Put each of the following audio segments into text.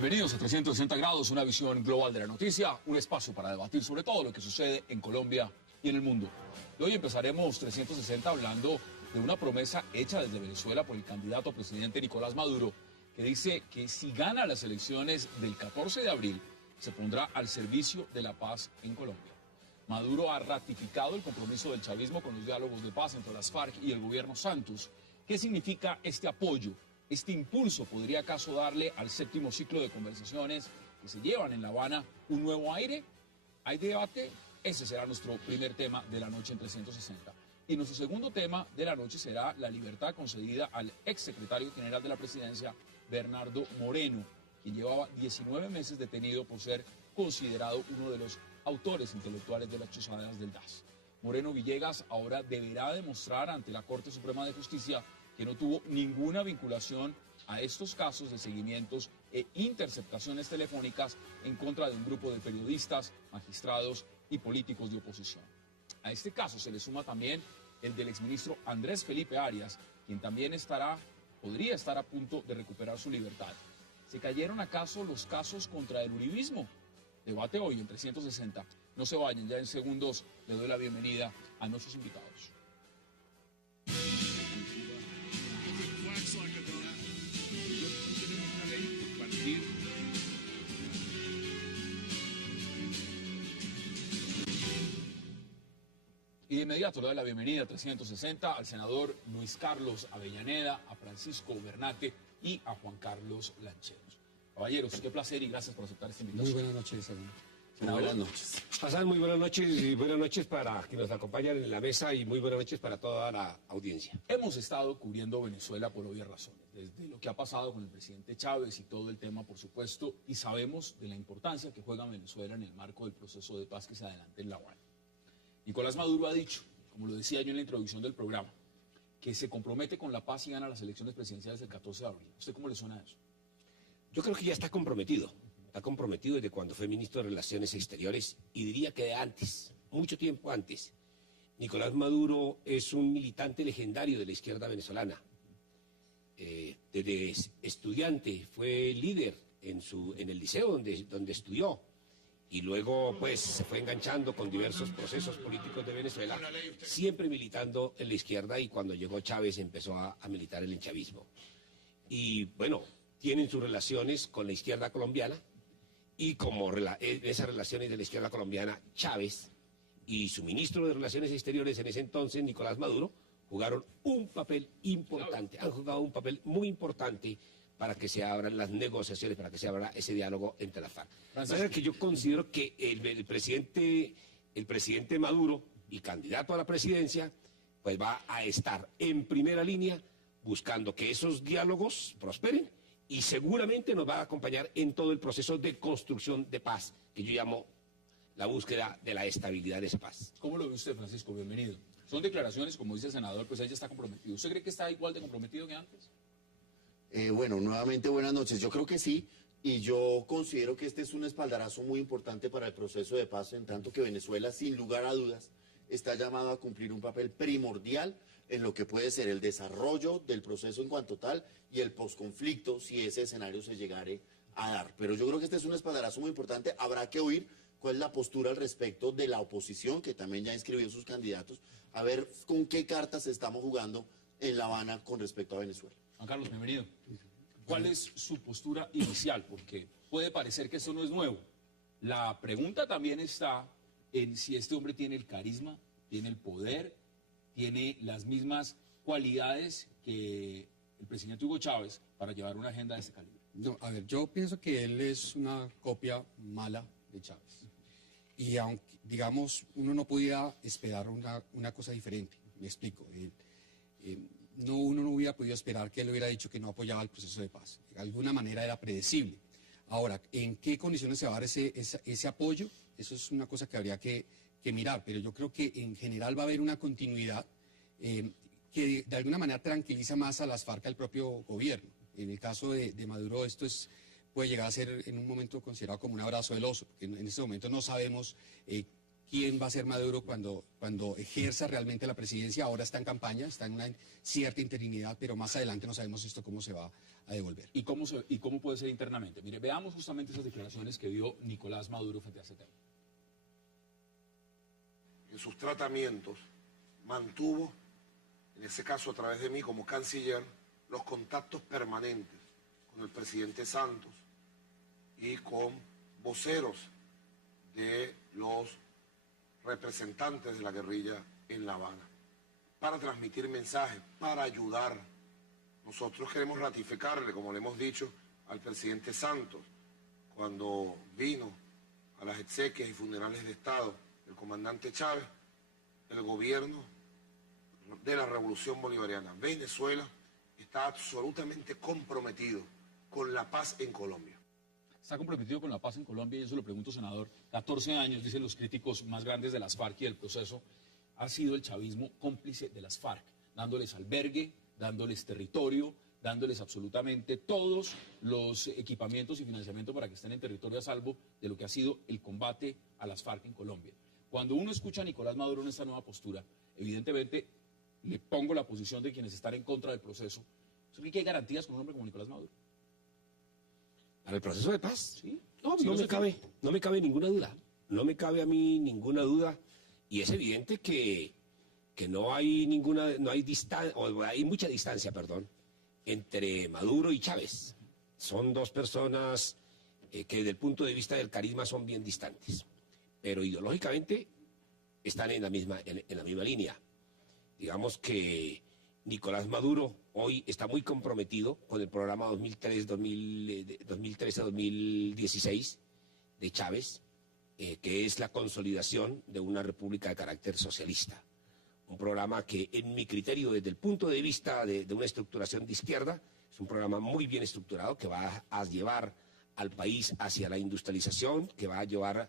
Bienvenidos a 360 grados, una visión global de la noticia, un espacio para debatir sobre todo lo que sucede en Colombia y en el mundo. Y hoy empezaremos 360 hablando de una promesa hecha desde Venezuela por el candidato a presidente Nicolás Maduro, que dice que si gana las elecciones del 14 de abril, se pondrá al servicio de la paz en Colombia. Maduro ha ratificado el compromiso del chavismo con los diálogos de paz entre las FARC y el gobierno Santos. ¿Qué significa este apoyo? ¿Este impulso podría acaso darle al séptimo ciclo de conversaciones que se llevan en La Habana un nuevo aire? ¿Hay debate? Ese será nuestro primer tema de la noche en 360. Y nuestro segundo tema de la noche será la libertad concedida al exsecretario general de la presidencia, Bernardo Moreno, quien llevaba 19 meses detenido por ser considerado uno de los autores intelectuales de las chuzadas del DAS. Moreno Villegas ahora deberá demostrar ante la Corte Suprema de Justicia que no tuvo ninguna vinculación a estos casos de seguimientos e interceptaciones telefónicas en contra de un grupo de periodistas, magistrados y políticos de oposición. A este caso se le suma también el del exministro Andrés Felipe Arias, quien también podría estar a punto de recuperar su libertad. ¿Se cayeron acaso los casos contra el uribismo? Debate hoy en 360. No se vayan, ya en segundos le doy la bienvenida a nuestros invitados. Y de inmediato le doy la bienvenida a 360 al senador Luis Carlos Avellaneda, a Francisco Bernate y a Juan Carlos Lancheros. Caballeros, qué placer y gracias por aceptar esta invitación. Muy buenas noches, senador. Buenas noches. Pasan muy buenas noches y buenas noches para quienes nos acompañan en la mesa y muy buenas noches para toda la audiencia. Hemos estado cubriendo Venezuela por obvias razones, desde lo que ha pasado con el presidente Chávez y todo el tema, por supuesto, y sabemos de la importancia que juega Venezuela en el marco del proceso de paz que se adelanta en La Habana. Nicolás Maduro ha dicho, como lo decía yo en la introducción del programa, que se compromete con la paz y gana las elecciones presidenciales el 14 de abril. ¿A usted cómo le suena eso? Yo creo que ya está comprometido desde cuando fue ministro de Relaciones Exteriores y diría que de antes, mucho tiempo antes. Nicolás Maduro es un militante legendario de la izquierda venezolana. Desde estudiante fue líder en el liceo donde estudió y luego pues se fue enganchando con diversos procesos políticos de Venezuela, siempre militando en la izquierda y cuando llegó Chávez empezó a militar en el chavismo. Y bueno, tienen sus relaciones con la izquierda colombiana y como esas relaciones de la izquierda colombiana, Chávez y su ministro de Relaciones Exteriores en ese entonces, Nicolás Maduro, jugaron un papel importante, han jugado un papel muy importante para que se abran las negociaciones, para que se abra ese diálogo entre las FARC. De manera que yo considero que el presidente Maduro y candidato a la presidencia, pues va a estar en primera línea buscando que esos diálogos prosperen y seguramente nos va a acompañar en todo el proceso de construcción de paz, que yo llamo la búsqueda de la estabilidad de esa paz. ¿Cómo lo ve usted, Francisco? Bienvenido. Son declaraciones, como dice el senador, pues ella está comprometido. ¿Usted cree que está igual de comprometido que antes? Bueno, nuevamente buenas noches. Yo creo que sí, y yo considero que este es un espaldarazo muy importante para el proceso de paz, en tanto que Venezuela, sin lugar a dudas, está llamado a cumplir un papel primordial en lo que puede ser el desarrollo del proceso en cuanto tal y el posconflicto si ese escenario se llegare a dar. Pero yo creo que este es un espaldarazo muy importante. Habrá que oír cuál es la postura al respecto de la oposición, que también ya inscribió sus candidatos, a ver con qué cartas estamos jugando en La Habana con respecto a Venezuela. Juan Carlos, bienvenido. ¿Cuál es su postura inicial? Porque puede parecer que eso no es nuevo. La pregunta también está en si este hombre tiene el carisma, tiene el poder, tiene las mismas cualidades que el presidente Hugo Chávez para llevar una agenda de ese calibre. No, a ver, yo pienso que él es una copia mala de Chávez. Y aunque, digamos, uno no podía esperar una cosa diferente. Me explico. Uno no hubiera podido esperar que él hubiera dicho que no apoyaba el proceso de paz. De alguna manera era predecible. Ahora, ¿en qué condiciones se va a dar ese apoyo? Eso es una cosa que habría que mirar, pero yo creo que en general va a haber una continuidad que de alguna manera tranquiliza más a las FARC al propio gobierno. En el caso de Maduro puede llegar a ser en un momento considerado como un abrazo del oso, porque en este momento no sabemos quién va a ser Maduro cuando ejerza realmente la presidencia. Ahora está en campaña, está en una cierta interinidad, pero más adelante no sabemos esto cómo se va a devolver. ¿Y cómo puede ser internamente? Mire, veamos justamente esas declaraciones que dio Nicolás Maduro frente a este tema. En sus tratamientos mantuvo, en ese caso a través de mí como canciller, los contactos permanentes con el presidente Santos y con voceros de los representantes de la guerrilla en La Habana, para transmitir mensajes, para ayudar. Nosotros queremos ratificarle, como le hemos dicho al presidente Santos, cuando vino a las exequias y funerales de Estado del comandante Chávez, el gobierno de la Revolución Bolivariana, Venezuela, está absolutamente comprometido con la paz en Colombia. Está comprometido con la paz en Colombia, y eso lo pregunto, senador. 14 años, dicen los críticos más grandes de las FARC y del proceso, ha sido el chavismo cómplice de las FARC, dándoles albergue, dándoles territorio, dándoles absolutamente todos los equipamientos y financiamiento para que estén en territorio a salvo de lo que ha sido el combate a las FARC en Colombia. Cuando uno escucha a Nicolás Maduro en esta nueva postura, evidentemente le pongo la posición de quienes están en contra del proceso. ¿Usted cree que hay garantías con un hombre como Nicolás Maduro? ¿Para el proceso de paz? Sí. No, Si no me cabe ninguna duda. No me cabe a mí ninguna duda. Y es evidente que no hay hay mucha distancia, entre Maduro y Chávez. Son dos personas que desde el punto de vista del carisma son bien distantes. Pero ideológicamente están en la misma línea. Digamos que Nicolás Maduro hoy está muy comprometido con el programa 2013-2016 de Chávez, que es la consolidación de una república de carácter socialista. Un programa que, en mi criterio, desde el punto de vista de una estructuración de izquierda, es un programa muy bien estructurado que va a llevar al país hacia la industrialización, que va a llevar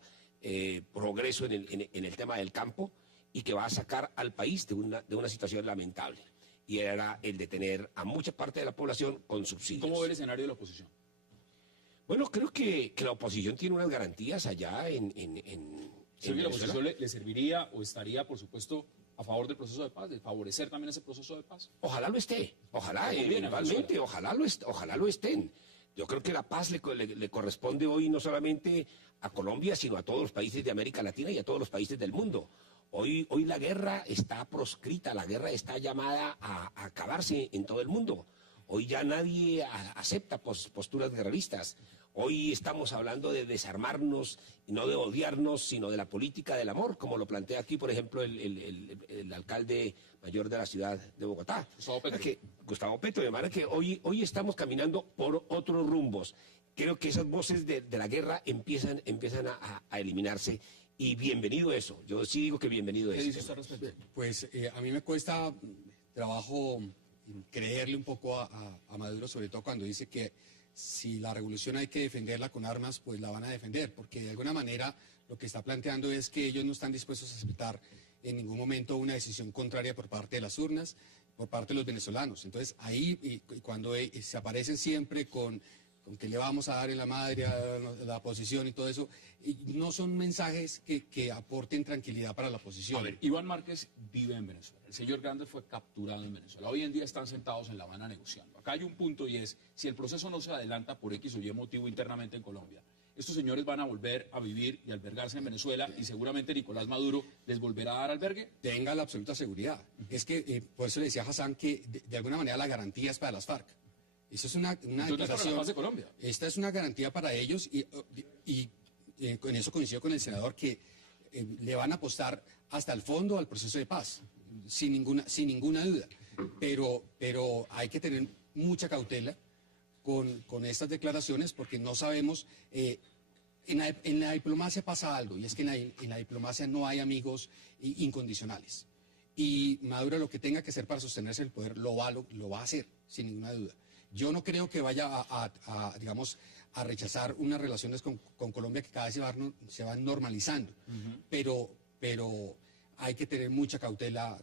progreso en el tema del campo y que va a sacar al país de una situación lamentable. Y era el de tener a mucha parte de la población con subsidios. ¿Cómo ve el escenario de la oposición? Bueno, creo que la oposición tiene unas garantías allá en ¿La oposición le serviría o estaría, por supuesto, a favor del proceso de paz, de favorecer también ese proceso de paz? Ojalá lo esté, ojalá, eventualmente, ojalá lo estén. Yo creo que la paz le corresponde hoy no solamente a Colombia, sino a todos los países de América Latina y a todos los países del mundo. Hoy la guerra está proscrita, la guerra está llamada a acabarse en todo el mundo. Hoy ya nadie acepta posturas guerreristas. Hoy estamos hablando de desarmarnos y no de odiarnos, sino de la política del amor, como lo plantea aquí, por ejemplo, el alcalde mayor de la ciudad de Bogotá. Gustavo Petro, de manera que hoy estamos caminando por otros rumbos. Creo que esas voces de la guerra empiezan a eliminarse. Y bienvenido eso. Yo sí digo que bienvenido eso. ¿Qué dice usted al respecto? Pues a mí me cuesta trabajo creerle un poco a Maduro, sobre todo cuando dice que si la revolución hay que defenderla con armas, pues la van a defender, porque de alguna manera lo que está planteando es que ellos no están dispuestos a aceptar en ningún momento una decisión contraria por parte de las urnas, por parte de los venezolanos. Entonces ahí, y cuando se aparecen siempre con que le vamos a dar en la madre a la oposición y todo eso, y no son mensajes que aporten tranquilidad para la oposición. A ver, Iván Márquez vive en Venezuela. El señor Grande fue capturado en Venezuela. Hoy en día están sentados en La Habana negociando. Acá hay un punto, y es, si el proceso no se adelanta por X o Y motivo internamente en Colombia, estos señores van a volver a vivir y albergarse en Venezuela, y seguramente Nicolás Maduro les volverá a dar albergue. Tenga la absoluta seguridad. Es que, por eso le decía a Hassan que de alguna manera la garantía es para las FARC. Eso es una declaración. Para la paz de Colombia. Esta es una garantía para ellos y con eso coincido con el senador que le van a apostar hasta el fondo al proceso de paz, sin ninguna duda. Pero hay que tener mucha cautela con estas declaraciones porque no sabemos. En la diplomacia pasa algo, y es que en la diplomacia no hay amigos incondicionales. Y Maduro lo que tenga que hacer para sostenerse en el poder lo va a hacer, sin ninguna duda. Yo no creo que vaya digamos, a rechazar unas relaciones con Colombia que cada vez se van normalizando, pero hay que tener mucha cautela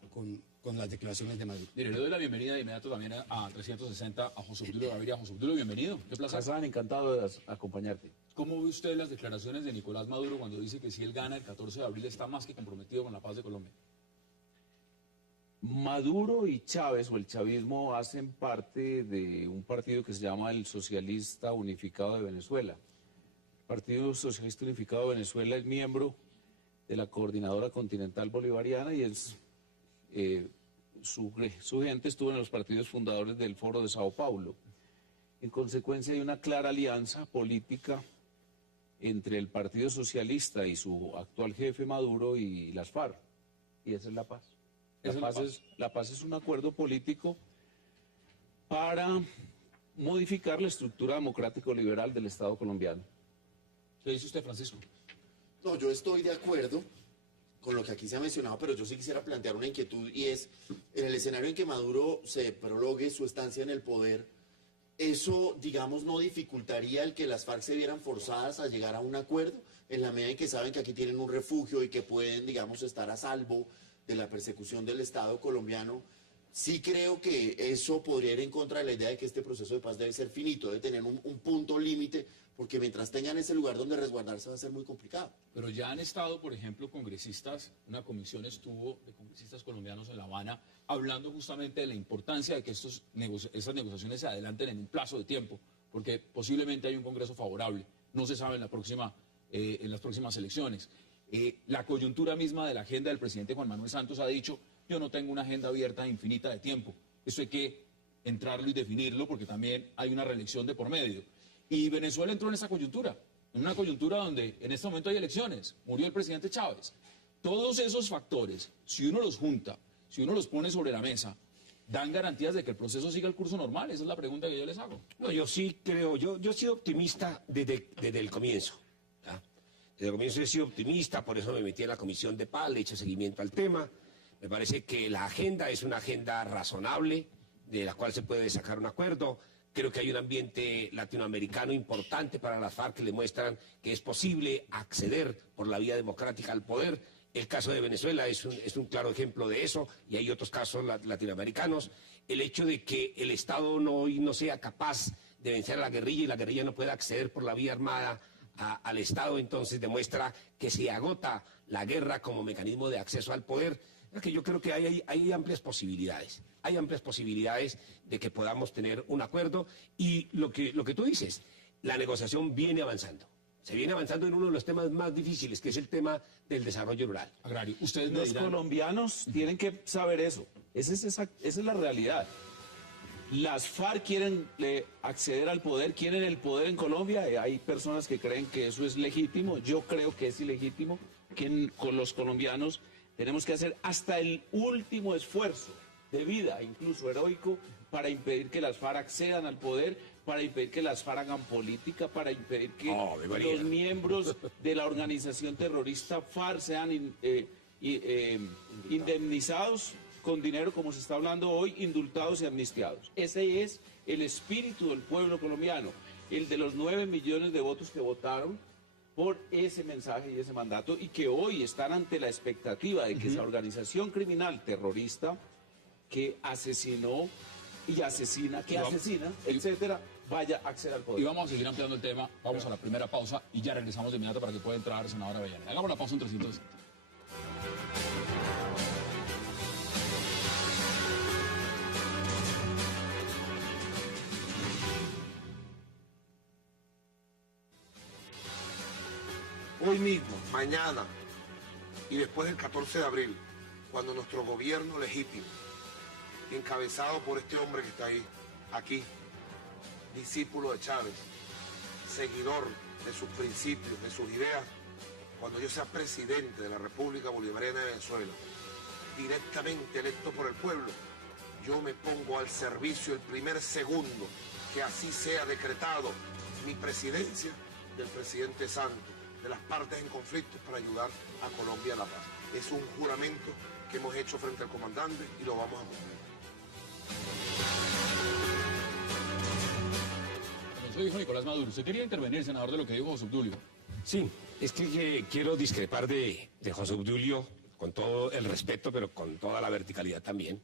con las declaraciones de Maduro. Mire, le doy la bienvenida de inmediato también a 360 a José Obdulio Gaviria. José Obdulio, bienvenido. Qué placer. Hassan, encantado de acompañarte. ¿Cómo ve usted las declaraciones de Nicolás Maduro cuando dice que si él gana el 14 de abril está más que comprometido con la paz de Colombia? Maduro y Chávez o el chavismo hacen parte de un partido que se llama el Socialista Unificado de Venezuela. El Partido Socialista Unificado de Venezuela es miembro de la Coordinadora Continental Bolivariana y su gente estuvo en los partidos fundadores del Foro de Sao Paulo. En consecuencia hay una clara alianza política entre el Partido Socialista y su actual jefe Maduro y las FARC. Y esa es la paz. La paz es un acuerdo político para modificar la estructura democrático-liberal del Estado colombiano. ¿Qué dice usted, Francisco? No, yo estoy de acuerdo con lo que aquí se ha mencionado, pero yo sí quisiera plantear una inquietud y es, en el escenario en que Maduro se prolongue su estancia en el poder, ¿eso, digamos, no dificultaría el que las FARC se vieran forzadas a llegar a un acuerdo en la medida en que saben que aquí tienen un refugio y que pueden, digamos, estar a salvo de la persecución del Estado colombiano? Sí creo que eso podría ir en contra de la idea de que este proceso de paz debe ser finito, debe tener un punto límite, porque mientras tengan ese lugar donde resguardarse va a ser muy complicado. Pero ya han estado, por ejemplo, congresistas, una comisión estuvo de congresistas colombianos en La Habana, hablando justamente de la importancia de que esas negociaciones se adelanten en un plazo de tiempo, porque posiblemente hay un Congreso favorable, no se sabe en las próximas elecciones. La coyuntura misma de la agenda del presidente Juan Manuel Santos ha dicho: yo no tengo una agenda abierta infinita de tiempo. Eso hay que entrarlo y definirlo porque también hay una reelección de por medio. Y Venezuela entró en esa coyuntura, en una coyuntura donde en este momento hay elecciones, murió el presidente Chávez. Todos esos factores, si uno los junta, si uno los pone sobre la mesa, dan garantías de que el proceso siga el curso normal. Esa es la pregunta que yo les hago. No, yo sí creo, yo he sido optimista desde el comienzo. ¿Ya? Desde el comienzo he sido optimista, por eso me metí en la Comisión de Paz, le he hecho seguimiento al tema. Me parece que la agenda es una agenda razonable, de la cual se puede sacar un acuerdo. Creo que hay un ambiente latinoamericano importante para las FARC que le muestran que es posible acceder por la vía democrática al poder. El caso de Venezuela es un claro ejemplo de eso, y hay otros casos latinoamericanos. El hecho de que el Estado no sea capaz de vencer a la guerrilla y la guerrilla no pueda acceder por la vía armada al Estado, entonces demuestra que se agota la guerra como mecanismo de acceso al poder. Es que yo creo que hay amplias posibilidades. Hay amplias posibilidades de que podamos tener un acuerdo, y lo que tú dices, la negociación viene avanzando. Se viene avanzando en uno de los temas más difíciles, que es el tema del desarrollo rural. Agrario. Ustedes me Los dirán, colombianos tienen que saber eso. Esa es la realidad. Las FARC quieren acceder al poder, quieren el poder en Colombia. Hay personas que creen que eso es legítimo. Yo creo que es ilegítimo, que con los colombianos tenemos que hacer hasta el último esfuerzo de vida, incluso heroico, para impedir que las FARC accedan al poder, para impedir que las FARC hagan política, para impedir que los miembros de la organización terrorista FARC sean indemnizados con dinero, como se está hablando hoy, indultados y amnistiados. Ese es el espíritu del pueblo colombiano, el de los 9 millones de votos que votaron por ese mensaje y ese mandato, y que hoy están ante la expectativa de que esa organización criminal terrorista que asesinó y asesina, etcétera, vaya a acceder al poder. y vamos a seguir ampliando el tema. Vamos a la primera pausa y ya regresamos de inmediato para que pueda entrar senadora Avellaneda. Hagamos la pausa en 360. Hoy mismo, mañana y después del 14 de abril, cuando nuestro gobierno legítimo, encabezado por este hombre que está ahí, aquí, discípulo de Chávez, seguidor de sus principios, de sus ideas, cuando yo sea presidente de la República Bolivariana de Venezuela, directamente electo por el pueblo, yo me pongo al servicio el primer segundo que así sea decretado mi presidencia del presidente Santos, de las partes en conflicto, para ayudar a Colombia a la paz. Es un juramento que hemos hecho frente al comandante y lo vamos a cumplir. Eso dijo Nicolás Maduro. ¿Usted quería intervenir, senador, de lo que dijo José Obdulio? Sí, es que quiero discrepar de José Obdulio con todo el respeto, pero con toda la verticalidad también,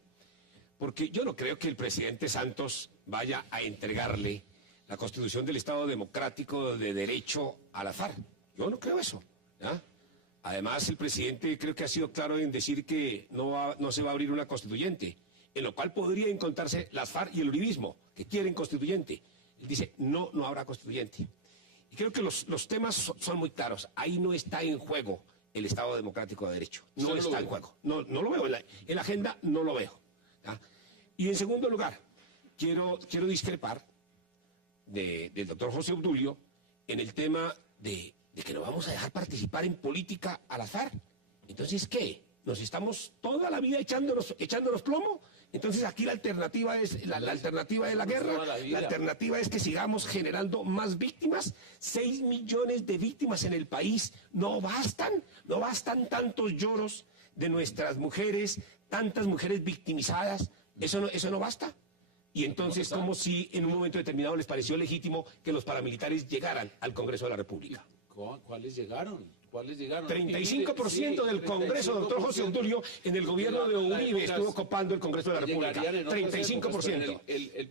porque yo no creo que el presidente Santos vaya a entregarle la Constitución del Estado Democrático de Derecho a la FARC. Yo no creo eso, ¿ya? Además, el presidente creo que ha sido claro en decir que no se va a abrir una constituyente, en lo cual podría encontrarse las FARC y el uribismo, que quieren constituyente. Él dice, no habrá constituyente. Y creo que los temas son muy claros. Ahí no está en juego el Estado Democrático de Derecho. No está en juego. No lo veo. En la agenda no lo veo, ¿ya? Y en segundo lugar, quiero discrepar del doctor José Obdulio en el tema de que no vamos a dejar participar en política a la FARC. Entonces, ¿qué? ¿Nos estamos toda la vida echándonos plomo? Entonces aquí la alternativa es la alternativa de la guerra, la alternativa es que sigamos generando más víctimas. 6 millones de víctimas en el país, no bastan tantos lloros de nuestras mujeres, tantas mujeres victimizadas, eso no basta. Y entonces, como si en un momento determinado les pareció legítimo que los paramilitares llegaran al Congreso de la República. ¿Cuáles llegaron? 35% del Congreso, doctor José Obdulio, en el gobierno de Uribe estuvo ocupando el Congreso de la República. 35%.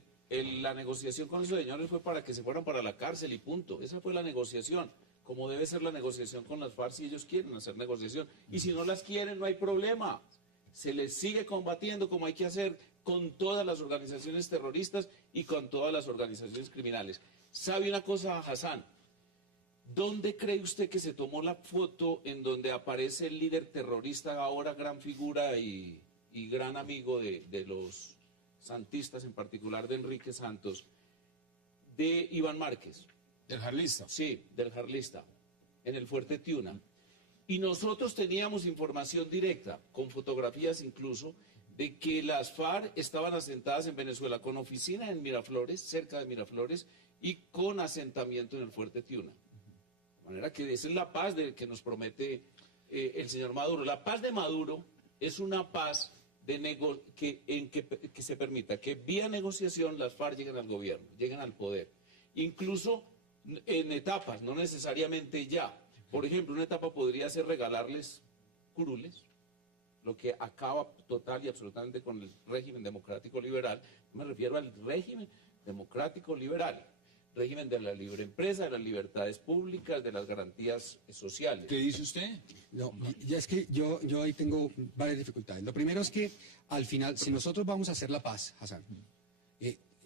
La negociación con esos señores fue para que se fueran para la cárcel y punto. Esa fue la negociación. Como debe ser la negociación con las FARC si ellos quieren hacer negociación. Y si no las quieren, no hay problema. Se les sigue combatiendo como hay que hacer con todas las organizaciones terroristas y con todas las organizaciones criminales. ¿Sabe una cosa, Hassan? ¿Dónde cree usted que se tomó la foto en donde aparece el líder terrorista, ahora gran figura y gran amigo de los santistas, en particular de Enrique Santos, de Iván Márquez? ¿Del jarlista? Sí, del jarlista, en el Fuerte Tiuna. Y nosotros teníamos información directa, con fotografías incluso, de que las FARC estaban asentadas en Venezuela, con oficina en Miraflores, cerca de Miraflores, y con asentamiento en el Fuerte Tiuna. De manera que esa es la paz que nos promete el señor Maduro. La paz de Maduro es una paz que se permita que vía negociación las FARC lleguen al gobierno, lleguen al poder. Incluso en etapas, no necesariamente ya. Por ejemplo, una etapa podría ser regalarles curules, lo que acaba total y absolutamente con el régimen democrático liberal. Me refiero al régimen democrático liberal. Régimen de la libre empresa, de las libertades públicas, de las garantías sociales. ¿Qué dice usted? No, ya es que yo ahí tengo varias dificultades. Lo primero es que al final, si nosotros vamos a hacer la paz, Hassan,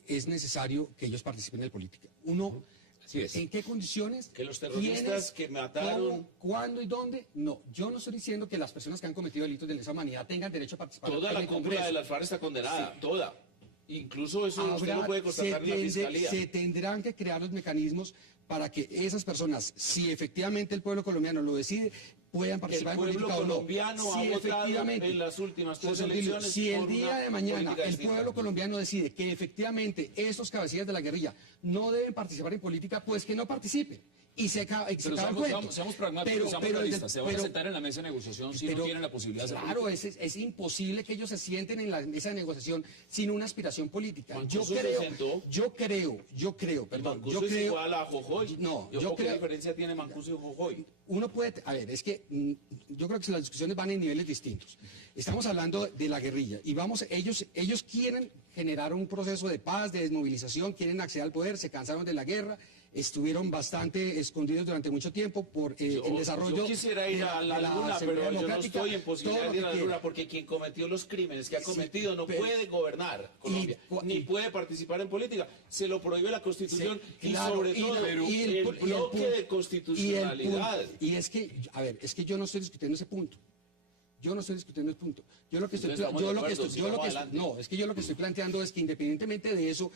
es necesario que ellos participen en la política. Uno, Así es. ¿en qué condiciones? Que los terroristas que mataron... ¿Cómo, cuándo y dónde? No, yo no estoy diciendo que las personas que han cometido delitos de lesa humanidad tengan derecho a participar Toda en la el cúpula Congreso. de las FARC está condenada, toda. Incluso eso usted Ahora, lo puede constatar en la Fiscalía. se tendrán que crear los mecanismos para que esas personas, si efectivamente el pueblo colombiano lo decide, puedan participar en política o no. El pueblo colombiano ha votado en las últimas 3 elecciones. Si el por día una de mañana política el distinta. pueblo colombiano decide que efectivamente estos cabecillas de la guerrilla no deben participar en política, pues que no participen. Y se acaba el Pero cuento. seamos pragmáticos, seamos realistas. Se van a pero- sentar en la mesa de negociación si no tienen la posibilidad de hacer Claro, política. es imposible que ellos se sienten en la mesa de negociación sin una aspiración política. Mancuso se sentó. Yo creo, perdón, Mancuso es igual a Jojoy. No, ¿Qué creo- diferencia tiene Mancuso y Jojoy? Uno puede, a ver, es que yo creo que las discusiones van en niveles distintos. Estamos hablando de la guerrilla y ellos quieren generar un proceso de paz, de desmovilización, quieren acceder al poder, se cansaron de la guerra, estuvieron bastante escondidos durante mucho tiempo por el desarrollo. Yo quisiera ir a la luna, Asamblea pero yo no Democrática, estoy en posibilidad todo de ir lo a que la luna quiera. porque quien cometió los crímenes que ha Sí, cometido no pero- puede gobernar Colombia, ni puede participar en política. Se lo prohíbe la Constitución Sí, y claro, sobre todo el bloque de constitucionalidad. Y es que, a ver, es que yo no estoy discutiendo ese punto. Yo no estoy discutiendo ese punto. Yo lo que estoy, Entonces, yo estamos lo de que acuerdo, estoy, yo lo que sigamos estoy- adelante. no, es que yo lo que estoy planteando es que independientemente de eso,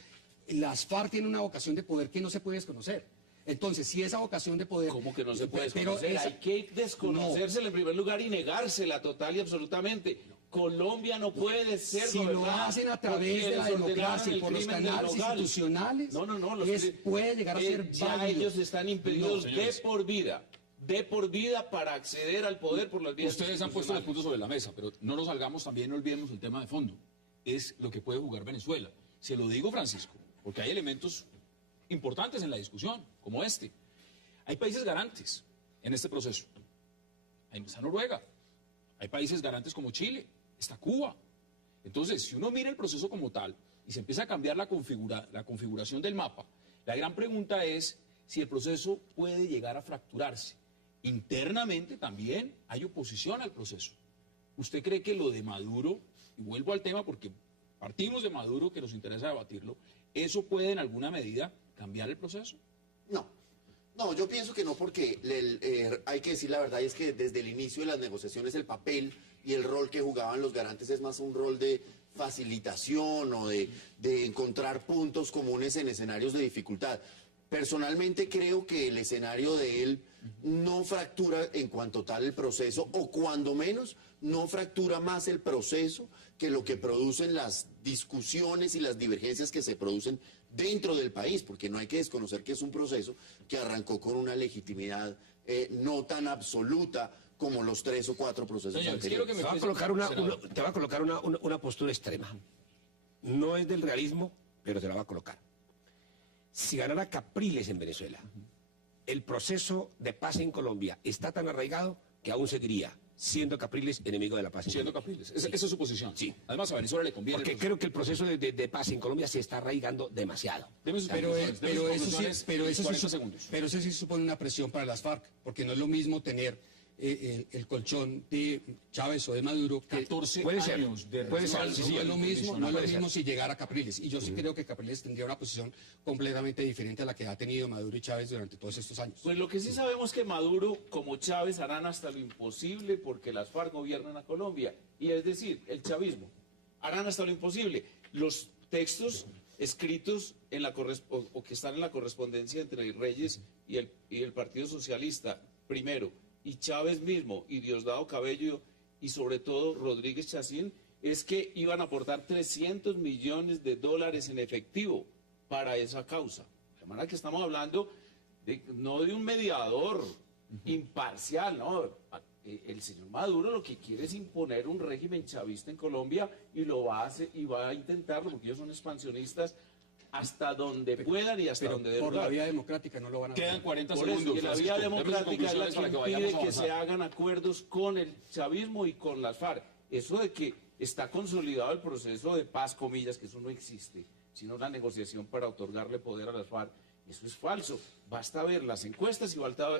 las FARC tienen una vocación de poder que no se puede desconocer. Entonces, si esa vocación de poder... ¿Cómo que no se puede pero desconocer? esa- Hay que desconocérsela en primer lugar y negársela total y absolutamente. Colombia no puede ser Si lo gobernada hacen a por través de quienes la ordenaron democracia y el por los crimen del canales Nogal. institucionales, No, puede llegar a ser ya válido. ellos están impedidos No, señores. de por vida para acceder al poder por las vías Ustedes han puesto los institucionales. puntos sobre la mesa, pero no nos salgamos también, no olvidemos el tema de fondo. Es lo que puede jugar Venezuela. Se lo digo, Francisco, porque hay elementos importantes en la discusión, como este. Hay países garantes en este proceso. Ahí está Noruega, Hay países garantes como Chile, está Cuba. Entonces, si uno mira el proceso como tal y se empieza a cambiar la configuración del mapa, la gran pregunta es si el proceso puede llegar a fracturarse. Internamente también hay oposición al proceso. ¿Usted cree que lo de Maduro, y vuelvo al tema porque partimos de Maduro, que nos interesa debatirlo, eso puede en alguna medida cambiar el proceso? No, yo pienso que no, porque hay que decir la verdad, y es que desde el inicio de las negociaciones el papel y el rol que jugaban los garantes es más un rol de facilitación o de encontrar puntos comunes en escenarios de dificultad. Personalmente creo que el escenario de él no fractura en cuanto tal el proceso, o cuando menos no fractura más el proceso que lo que producen las discusiones y las divergencias que se producen dentro del país, porque no hay que desconocer que es un proceso que arrancó con una legitimidad no tan absoluta como los 3 o 4 procesos Señores, anteriores. quiero que me Te va a colocar una postura extrema. No es del realismo, pero te la va a colocar. Si ganara Capriles en Venezuela, el proceso de paz en Colombia está tan arraigado que aún seguiría siendo Capriles enemigo de la paz en Siendo Colombia. Capriles. Esa es su posición. Sí. Además, a Venezuela le conviene. Porque creo que el proceso de paz en Colombia se está arraigando demasiado. Deme sus Pero conclusiones, deme sus eso sí, conclusiones pero en eso 40 sí, segundos. pero eso sí supone una presión para las FARC, porque no es lo mismo tener el colchón de Chávez o de Maduro que 14 Puede ser, años de puede ser, respaldo sí, no es lo mismo, no es lo puede mismo ser. si llegara Capriles. Y yo sí creo que Capriles tendría una posición completamente diferente a la que ha tenido Maduro y Chávez durante todos estos años. Pues lo que sí sabemos es que Maduro, como Chávez, harán hasta lo imposible porque las FARC gobiernan a Colombia. Y es decir, el chavismo, harán hasta lo imposible. Los textos escritos en la o que están en la correspondencia entre Reyes y el Partido Socialista, primero, y Chávez mismo, y Diosdado Cabello, y sobre todo Rodríguez Chacín, es que iban a aportar 300 millones de dólares en efectivo para esa causa. De manera que estamos hablando no de un mediador imparcial, no. El señor Maduro lo que quiere es imponer un régimen chavista en Colombia y lo va a hacer, y va a intentarlo porque ellos son expansionistas hasta donde puedan y hasta Pero donde por la deban. vía democrática no lo van a hacer. Quedan 40 Por eso, segundos. que la Francisco. vía Deme sus democrática es la conclusiones para que que vayamos impide que se avanzando. hagan acuerdos con el chavismo y con las FARC. Eso de que está consolidado el proceso de paz, comillas, que eso no existe, sino la negociación para otorgarle poder a las FARC, eso es falso. Basta ver las encuestas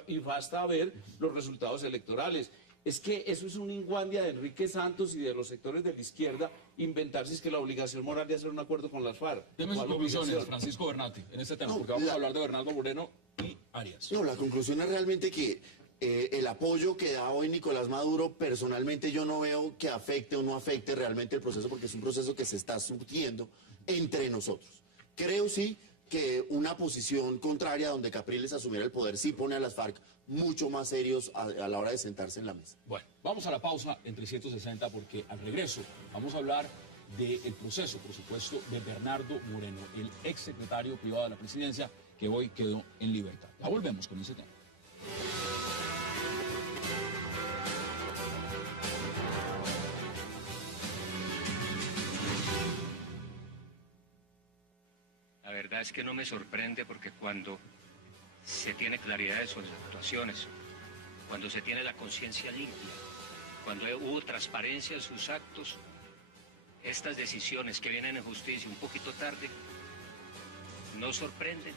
y basta ver los resultados electorales. Es que eso es una inguandia de Enrique Santos y de los sectores de la izquierda inventarse es que la obligación moral de hacer un acuerdo con las FARC. Deme sus ¿Cuál conclusiones, obligación? Francisco Bernati, en este tema, No, porque vamos a hablar de Bernardo Moreno y Arias. No, la conclusión es realmente que el apoyo que da hoy Nicolás Maduro, personalmente yo no veo que afecte o no afecte realmente el proceso, porque es un proceso que se está surtiendo entre nosotros. Creo sí que una posición contraria donde Capriles asumiera el poder sí pone a las FARC mucho más serios a la hora de sentarse en la mesa. Bueno, vamos a la pausa en 360 porque al regreso vamos a hablar del proceso, por supuesto, de Bernardo Moreno, el exsecretario privado de la presidencia que hoy quedó en libertad. Ya volvemos con ese tema. La verdad es que no me sorprende porque cuando se tiene claridad de sus actuaciones, cuando se tiene la conciencia limpia, cuando hubo transparencia en sus actos, estas decisiones que vienen en justicia un poquito tarde, no sorprenden,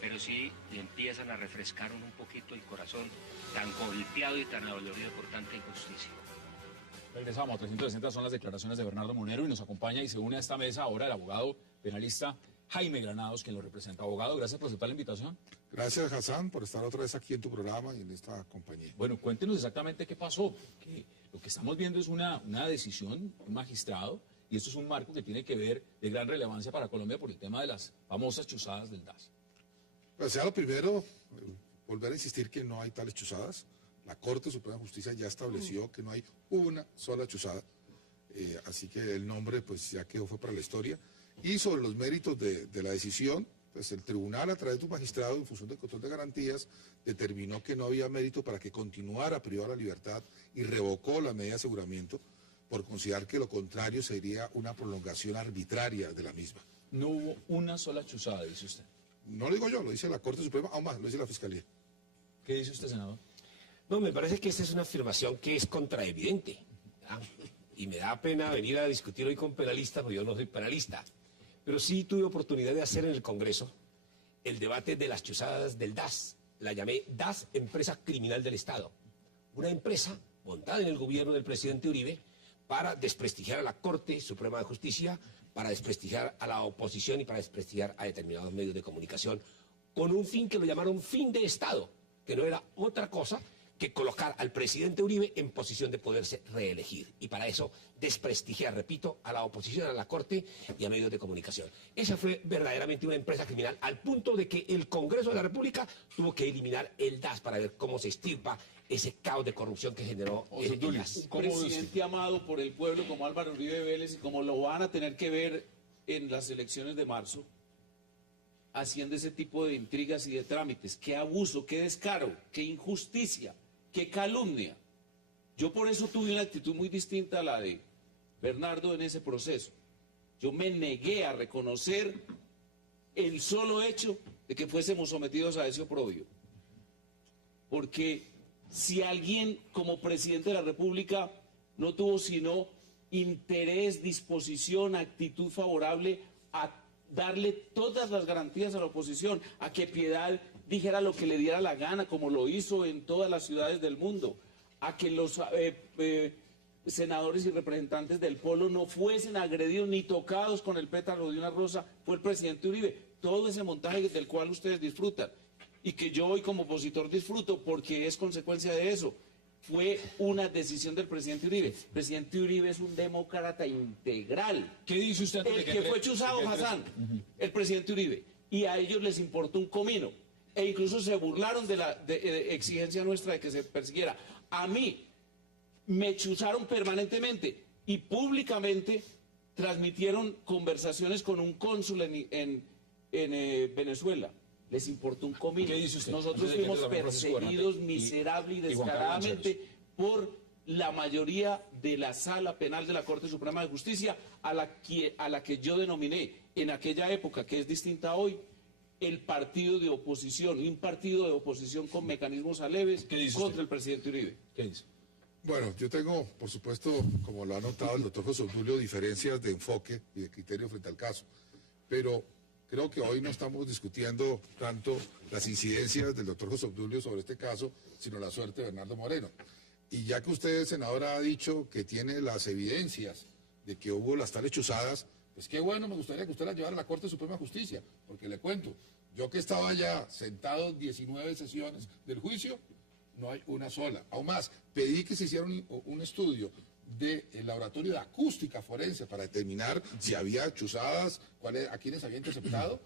pero sí le empiezan a refrescar un poquito el corazón tan golpeado y tan adolorido por tanta injusticia. Regresamos a 360, son las declaraciones de Bernardo Moreno y nos acompaña y se une a esta mesa ahora el abogado penalista Jaime Granados, quien lo representa. Abogado, gracias por aceptar la invitación. Gracias, Hassan, por estar otra vez aquí en tu programa y en esta compañía. Bueno, cuéntenos exactamente qué pasó. Que lo que estamos viendo es una decisión de un magistrado y esto es un marco que tiene que ver de gran relevancia para Colombia por el tema de las famosas chuzadas del DAS. Pues sea lo primero, volver a insistir que no hay tales chuzadas. La Corte Suprema de Justicia ya estableció que no hay una sola chuzada. Así que el nombre pues ya quedó, fue para la historia. Y sobre los méritos de la decisión, pues el tribunal a través de un magistrado en función del control de garantías determinó que no había mérito para que continuara privado de la libertad y revocó la medida de aseguramiento por considerar que lo contrario sería una prolongación arbitraria de la misma. No hubo una sola chuzada, dice usted. No lo digo yo, lo dice la Corte Suprema, aún más, lo dice la Fiscalía. ¿Qué dice usted, senador? No, me parece que esta es una afirmación que es contraevidente, ¿verdad? Y me da pena venir a discutir hoy con penalistas, porque yo no soy penalista. Pero sí tuve oportunidad de hacer en el Congreso el debate de las chuzadas del DAS. La llamé DAS, Empresa Criminal del Estado. Una empresa montada en el gobierno del presidente Uribe para desprestigiar a la Corte Suprema de Justicia, para desprestigiar a la oposición y para desprestigiar a determinados medios de comunicación, con un fin que lo llamaron fin de Estado, que no era otra cosa que colocar al presidente Uribe en posición de poderse reelegir. Y para eso desprestigiar, repito, a la oposición, a la Corte y a medios de comunicación. Esa fue verdaderamente una empresa criminal, al punto de que el Congreso de la República tuvo que eliminar el DAS para ver cómo se extirpa ese caos de corrupción que generó el DAS. Un presidente amado por el pueblo como Álvaro Uribe Vélez, y como lo van a tener que ver en las elecciones de marzo, haciendo ese tipo de intrigas y de trámites. Qué abuso, qué descaro, qué injusticia, qué calumnia. Yo por eso tuve una actitud muy distinta a la de Bernardo en ese proceso. Yo me negué a reconocer el solo hecho de que fuésemos sometidos a ese oprobio. Porque si alguien como presidente de la República no tuvo sino interés, disposición, actitud favorable a darle todas las garantías a la oposición, a que Piedad dijera lo que le diera la gana, como lo hizo en todas las ciudades del mundo, a que los senadores y representantes del Polo no fuesen agredidos ni tocados con el pétalo de una rosa, fue el presidente Uribe. Todo ese montaje del cual ustedes disfrutan, y que yo hoy como opositor disfruto porque es consecuencia de eso, fue una decisión del presidente Uribe. El presidente Uribe es un demócrata integral. ¿Qué dice usted? El que fue chuzado, Hassan, el presidente Uribe, y a ellos les importó un comino, e incluso se burlaron de la exigencia nuestra de que se persiguiera. A mí me chuzaron permanentemente y públicamente transmitieron conversaciones con un cónsul en Venezuela. Les importó un comino. ¿Qué dice usted? Nosotros fuimos perseguidos miserable y descaradamente por la mayoría de la sala penal de la Corte Suprema de Justicia, a la que yo denominé en aquella época, que es distinta hoy, el partido de oposición, un partido de oposición con mecanismos aleves contra el presidente Uribe. ¿Qué dice? Bueno, yo tengo, por supuesto, como lo ha notado el doctor José Obdulio, diferencias de enfoque y de criterio frente al caso. Pero creo que hoy no estamos discutiendo tanto las incidencias del doctor José Obdulio sobre este caso, sino la suerte de Bernardo Moreno. Y ya que usted, senador, ha dicho que tiene las evidencias de que hubo las tales chuzadas, pues qué bueno, me gustaría que usted las llevara a la Corte Suprema de Justicia, porque le cuento, yo que estaba ya sentado en 19 sesiones del juicio, no hay una sola. Aún más, pedí que se hiciera un estudio del laboratorio de acústica forense para determinar si había chuzadas, a quienes había interceptado.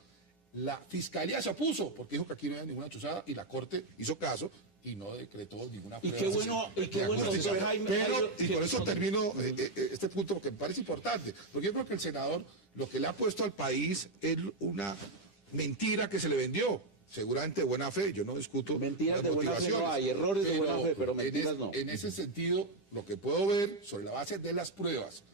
La fiscalía se opuso porque dijo que aquí no había ninguna chuzada y la Corte hizo caso y no decretó ninguna prueba. Y qué bueno, doctor Jaime. Y por eso termino este punto porque me parece importante, porque yo creo que el senador lo que le ha puesto al país es una mentira que se le vendió. Seguramente de buena fe, yo no discuto mentiras de buena fe, no hay errores de buena fe, pero mentiras no. En ese sentido, lo que puedo ver sobre la base de las pruebas,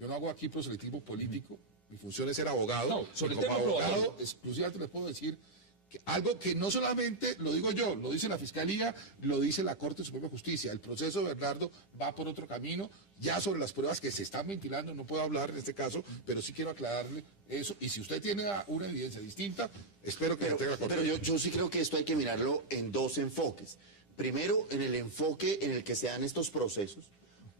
yo no hago aquí proselitismo político, mi función es ser abogado, no, sobre y como el tema abogado exclusivamente les puedo decir que algo que no solamente lo digo yo, lo dice la Fiscalía, lo dice la Corte Suprema de Justicia, el proceso de Bernardo va por otro camino, ya sobre las pruebas que se están ventilando, no puedo hablar en este caso, pero sí quiero aclararle eso, y si usted tiene una evidencia distinta, espero que tenga la Corte. Pero yo sí creo que esto hay que mirarlo en dos enfoques. Primero, en el enfoque en el que se dan estos procesos,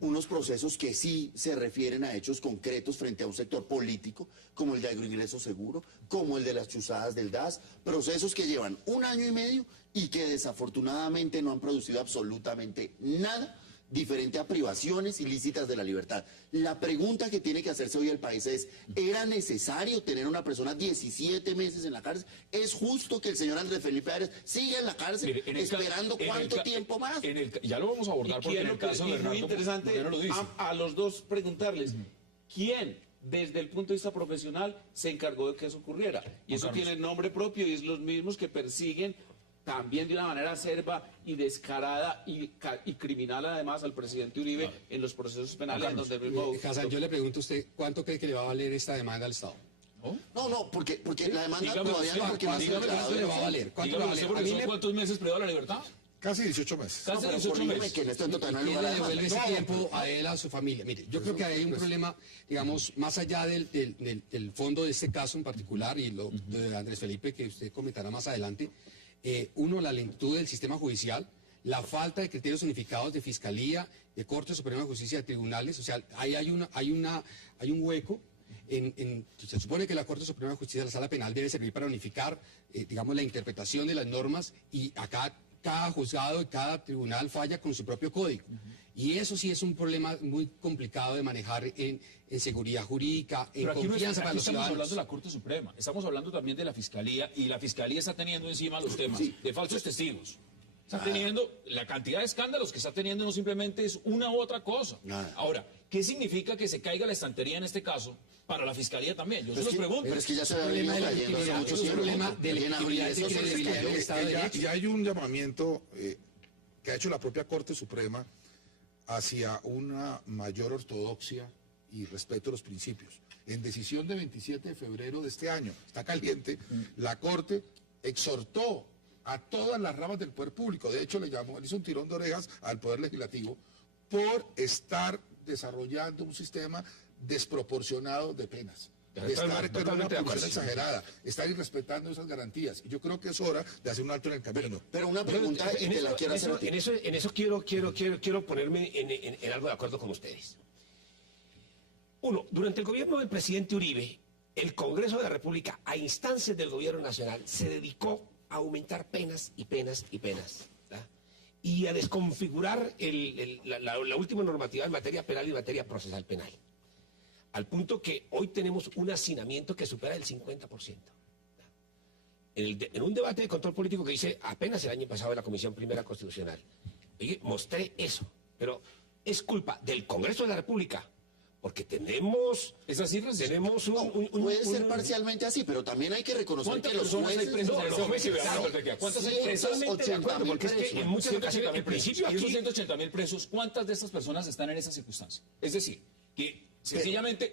unos procesos que sí se refieren a hechos concretos frente a un sector político, como el de agroingreso seguro, como el de las chuzadas del DAS, procesos que llevan 1 año y medio y que desafortunadamente no han producido absolutamente nada diferente a privaciones ilícitas de la libertad. La pregunta que tiene que hacerse hoy el país es, ¿era necesario tener a una persona 17 meses en la cárcel? ¿Es justo que el señor Andrés Felipe Arias siga en la cárcel esperando cuánto tiempo más? Ya lo vamos a abordar porque en el caso de Bernardo muy interesante lo dice. A los dos preguntarles, ¿quién desde el punto de vista profesional se encargó de que eso ocurriera? Y eso tiene nombre propio y es los mismos que persiguen también de una manera acerba y descarada y criminal además al presidente Uribe en los procesos penales. Hassan, yo le pregunto a usted, ¿cuánto cree que le va a valer esta demanda al Estado? No, porque la demanda todavía no, porque no se ¿Cuánto le va a valer? ¿Cuántos meses privado de la libertad? Casi 18 meses. Casi pero 18 corrígeme meses. que en este momento no hay ¿Quién lugar le a demanda. devuelve ese No, tiempo a él, a su familia? Mire, yo creo que hay un problema, digamos, más allá del fondo de este caso en particular y lo de Andrés Felipe, que usted comentará más adelante. Uno, la lentitud del sistema judicial, la falta de criterios unificados de Fiscalía, de Corte Suprema de Justicia, de tribunales. O sea, ahí hay un hueco. Se supone que la Corte Suprema de Justicia, la Sala Penal, debe servir para unificar, digamos, la interpretación de las normas, y acá cada juzgado y cada tribunal falla con su propio código. Y eso sí es un problema muy complicado de manejar en seguridad jurídica, en Pero aquí, confianza para aquí los estamos ciudadanos. hablando de la Corte Suprema, estamos hablando también de la Fiscalía, y la Fiscalía está teniendo encima los temas de falsos testigos. Está teniendo, la cantidad de escándalos que está teniendo no simplemente es una u otra cosa. Ahora, ¿qué significa que se caiga la estantería en este caso para la Fiscalía también? Yo se los pregunto. Pero es que ya se Es un había venido problema de cayendo hace legitimidad, mucho es un tiempo. problema de legitimidad, de credibilidad del Estado de Derecho. Y hay un llamamiento que ha hecho la propia Corte Suprema hacia una mayor ortodoxia y respeto a los principios. En decisión de 27 de febrero de este año, está caliente, la Corte exhortó a todas las ramas del poder público, de hecho le hizo un tirón de orejas al Poder Legislativo por estar desarrollando un sistema desproporcionado de penas. De estar con una punición exagerada, estar irrespetando esas garantías. Y yo creo que es hora de hacer un alto en el camino. Pero una pregunta, y te la quiero hacer a ti. En eso quiero ponerme en algo de acuerdo con ustedes. Uno, durante el gobierno del presidente Uribe, el Congreso de la República, a instancias del gobierno nacional, se dedicó a aumentar penas y penas y penas, ¿verdad? Y a desconfigurar la última normativa en materia penal y en materia procesal penal. Al punto que hoy tenemos un hacinamiento que supera el 50%. En un debate de control político que hice apenas el año pasado en la Comisión Primera Constitucional, oye, mostré eso, pero es culpa del Congreso de la República, porque tenemos Esas cifras Puede ser parcialmente así, pero también hay que reconocer ¿Cuántas que los personas hay jueces... presas en ese momento? Claro, ¿Cuántas hay 180.000 porque es que presos. en muchas ocasiones, el 180.000 principio presos. Y aquí... esos 180.000 presos, ¿cuántas de estas personas están en esa circunstancia? Es decir, que sencillamente,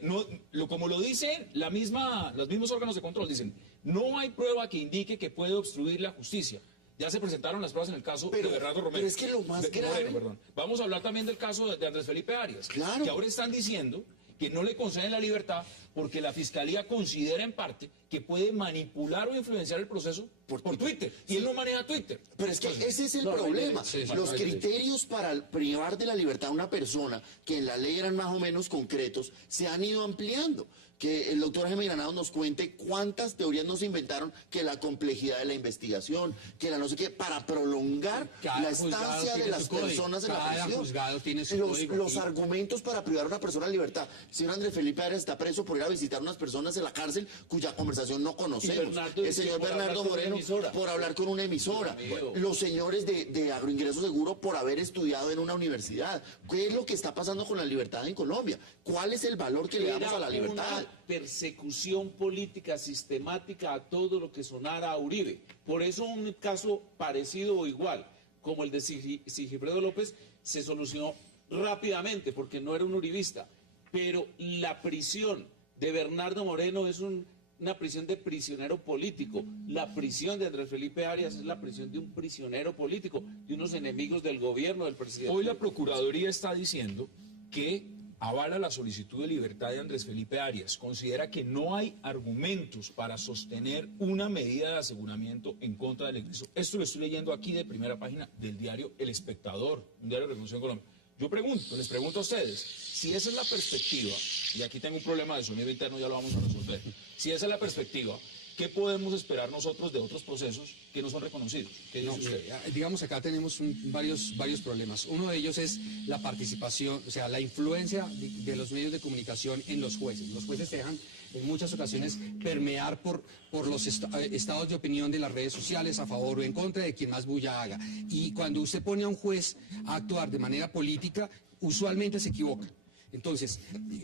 como lo dicen los mismos órganos de control, dicen, no hay prueba que indique que puede obstruir la justicia. Ya se presentaron las pruebas en el caso de Bernardo Romero. Pero es que lo más grave... Perdón. Vamos a hablar también del caso de Andrés Felipe Arias, Claro. que ahora están diciendo que no le conceden la libertad porque la Fiscalía considera en parte que puede manipular o influenciar el proceso por Twitter. Y él no maneja Twitter. Pero es que ese es el problema. sí, Los criterios para privar de la libertad a una persona, que en la ley eran más o menos concretos, se han ido ampliando. Que el doctor Jaime Granados nos cuente cuántas teorías nos inventaron, que la complejidad de la investigación, que la no sé qué, para prolongar Cada la juzgado estancia de tiene las su código. personas en la Cada prisión. juzgado tiene su los código. los argumentos para privar a una persona de libertad. El señor Andrés Felipe Arias está preso por ir a visitar a unas personas en la cárcel cuya conversación no conocemos. El señor Bernardo Moreno por hablar con una emisora. Los señores de Agroingreso Seguro por haber estudiado en una universidad. ¿Qué es lo que está pasando con la libertad en Colombia? ¿Cuál es el valor que le damos a la libertad? Una persecución política sistemática a todo lo que sonara a Uribe. Por eso un caso parecido o igual, como el de Sigifredo López, se solucionó rápidamente porque no era un uribista. Pero la prisión de Bernardo Moreno es una prisión de prisionero político. La prisión de Andrés Felipe Arias es la prisión de un prisionero político, de unos enemigos del gobierno del presidente. Hoy la Procuraduría está diciendo que avala la solicitud de libertad de Andrés Felipe Arias. Considera que no hay argumentos para sostener una medida de aseguramiento en contra del egreso. Esto lo estoy leyendo aquí de primera página del diario El Espectador, un diario de Revolución Colombia. Yo les pregunto a ustedes, si esa es la perspectiva, y aquí tengo un problema de sonido interno, ya lo vamos a resolver, si esa es la perspectiva, ¿qué podemos esperar nosotros de otros procesos que no son reconocidos? ¿Qué dice usted? Digamos, acá tenemos varios problemas. Uno de ellos es la participación, o sea, la influencia de los medios de comunicación en los jueces. Los jueces se dejan en muchas ocasiones permear por los estados de opinión de las redes sociales a favor o en contra de quien más bulla haga. Y cuando usted pone a un juez a actuar de manera política, usualmente se equivoca. Entonces,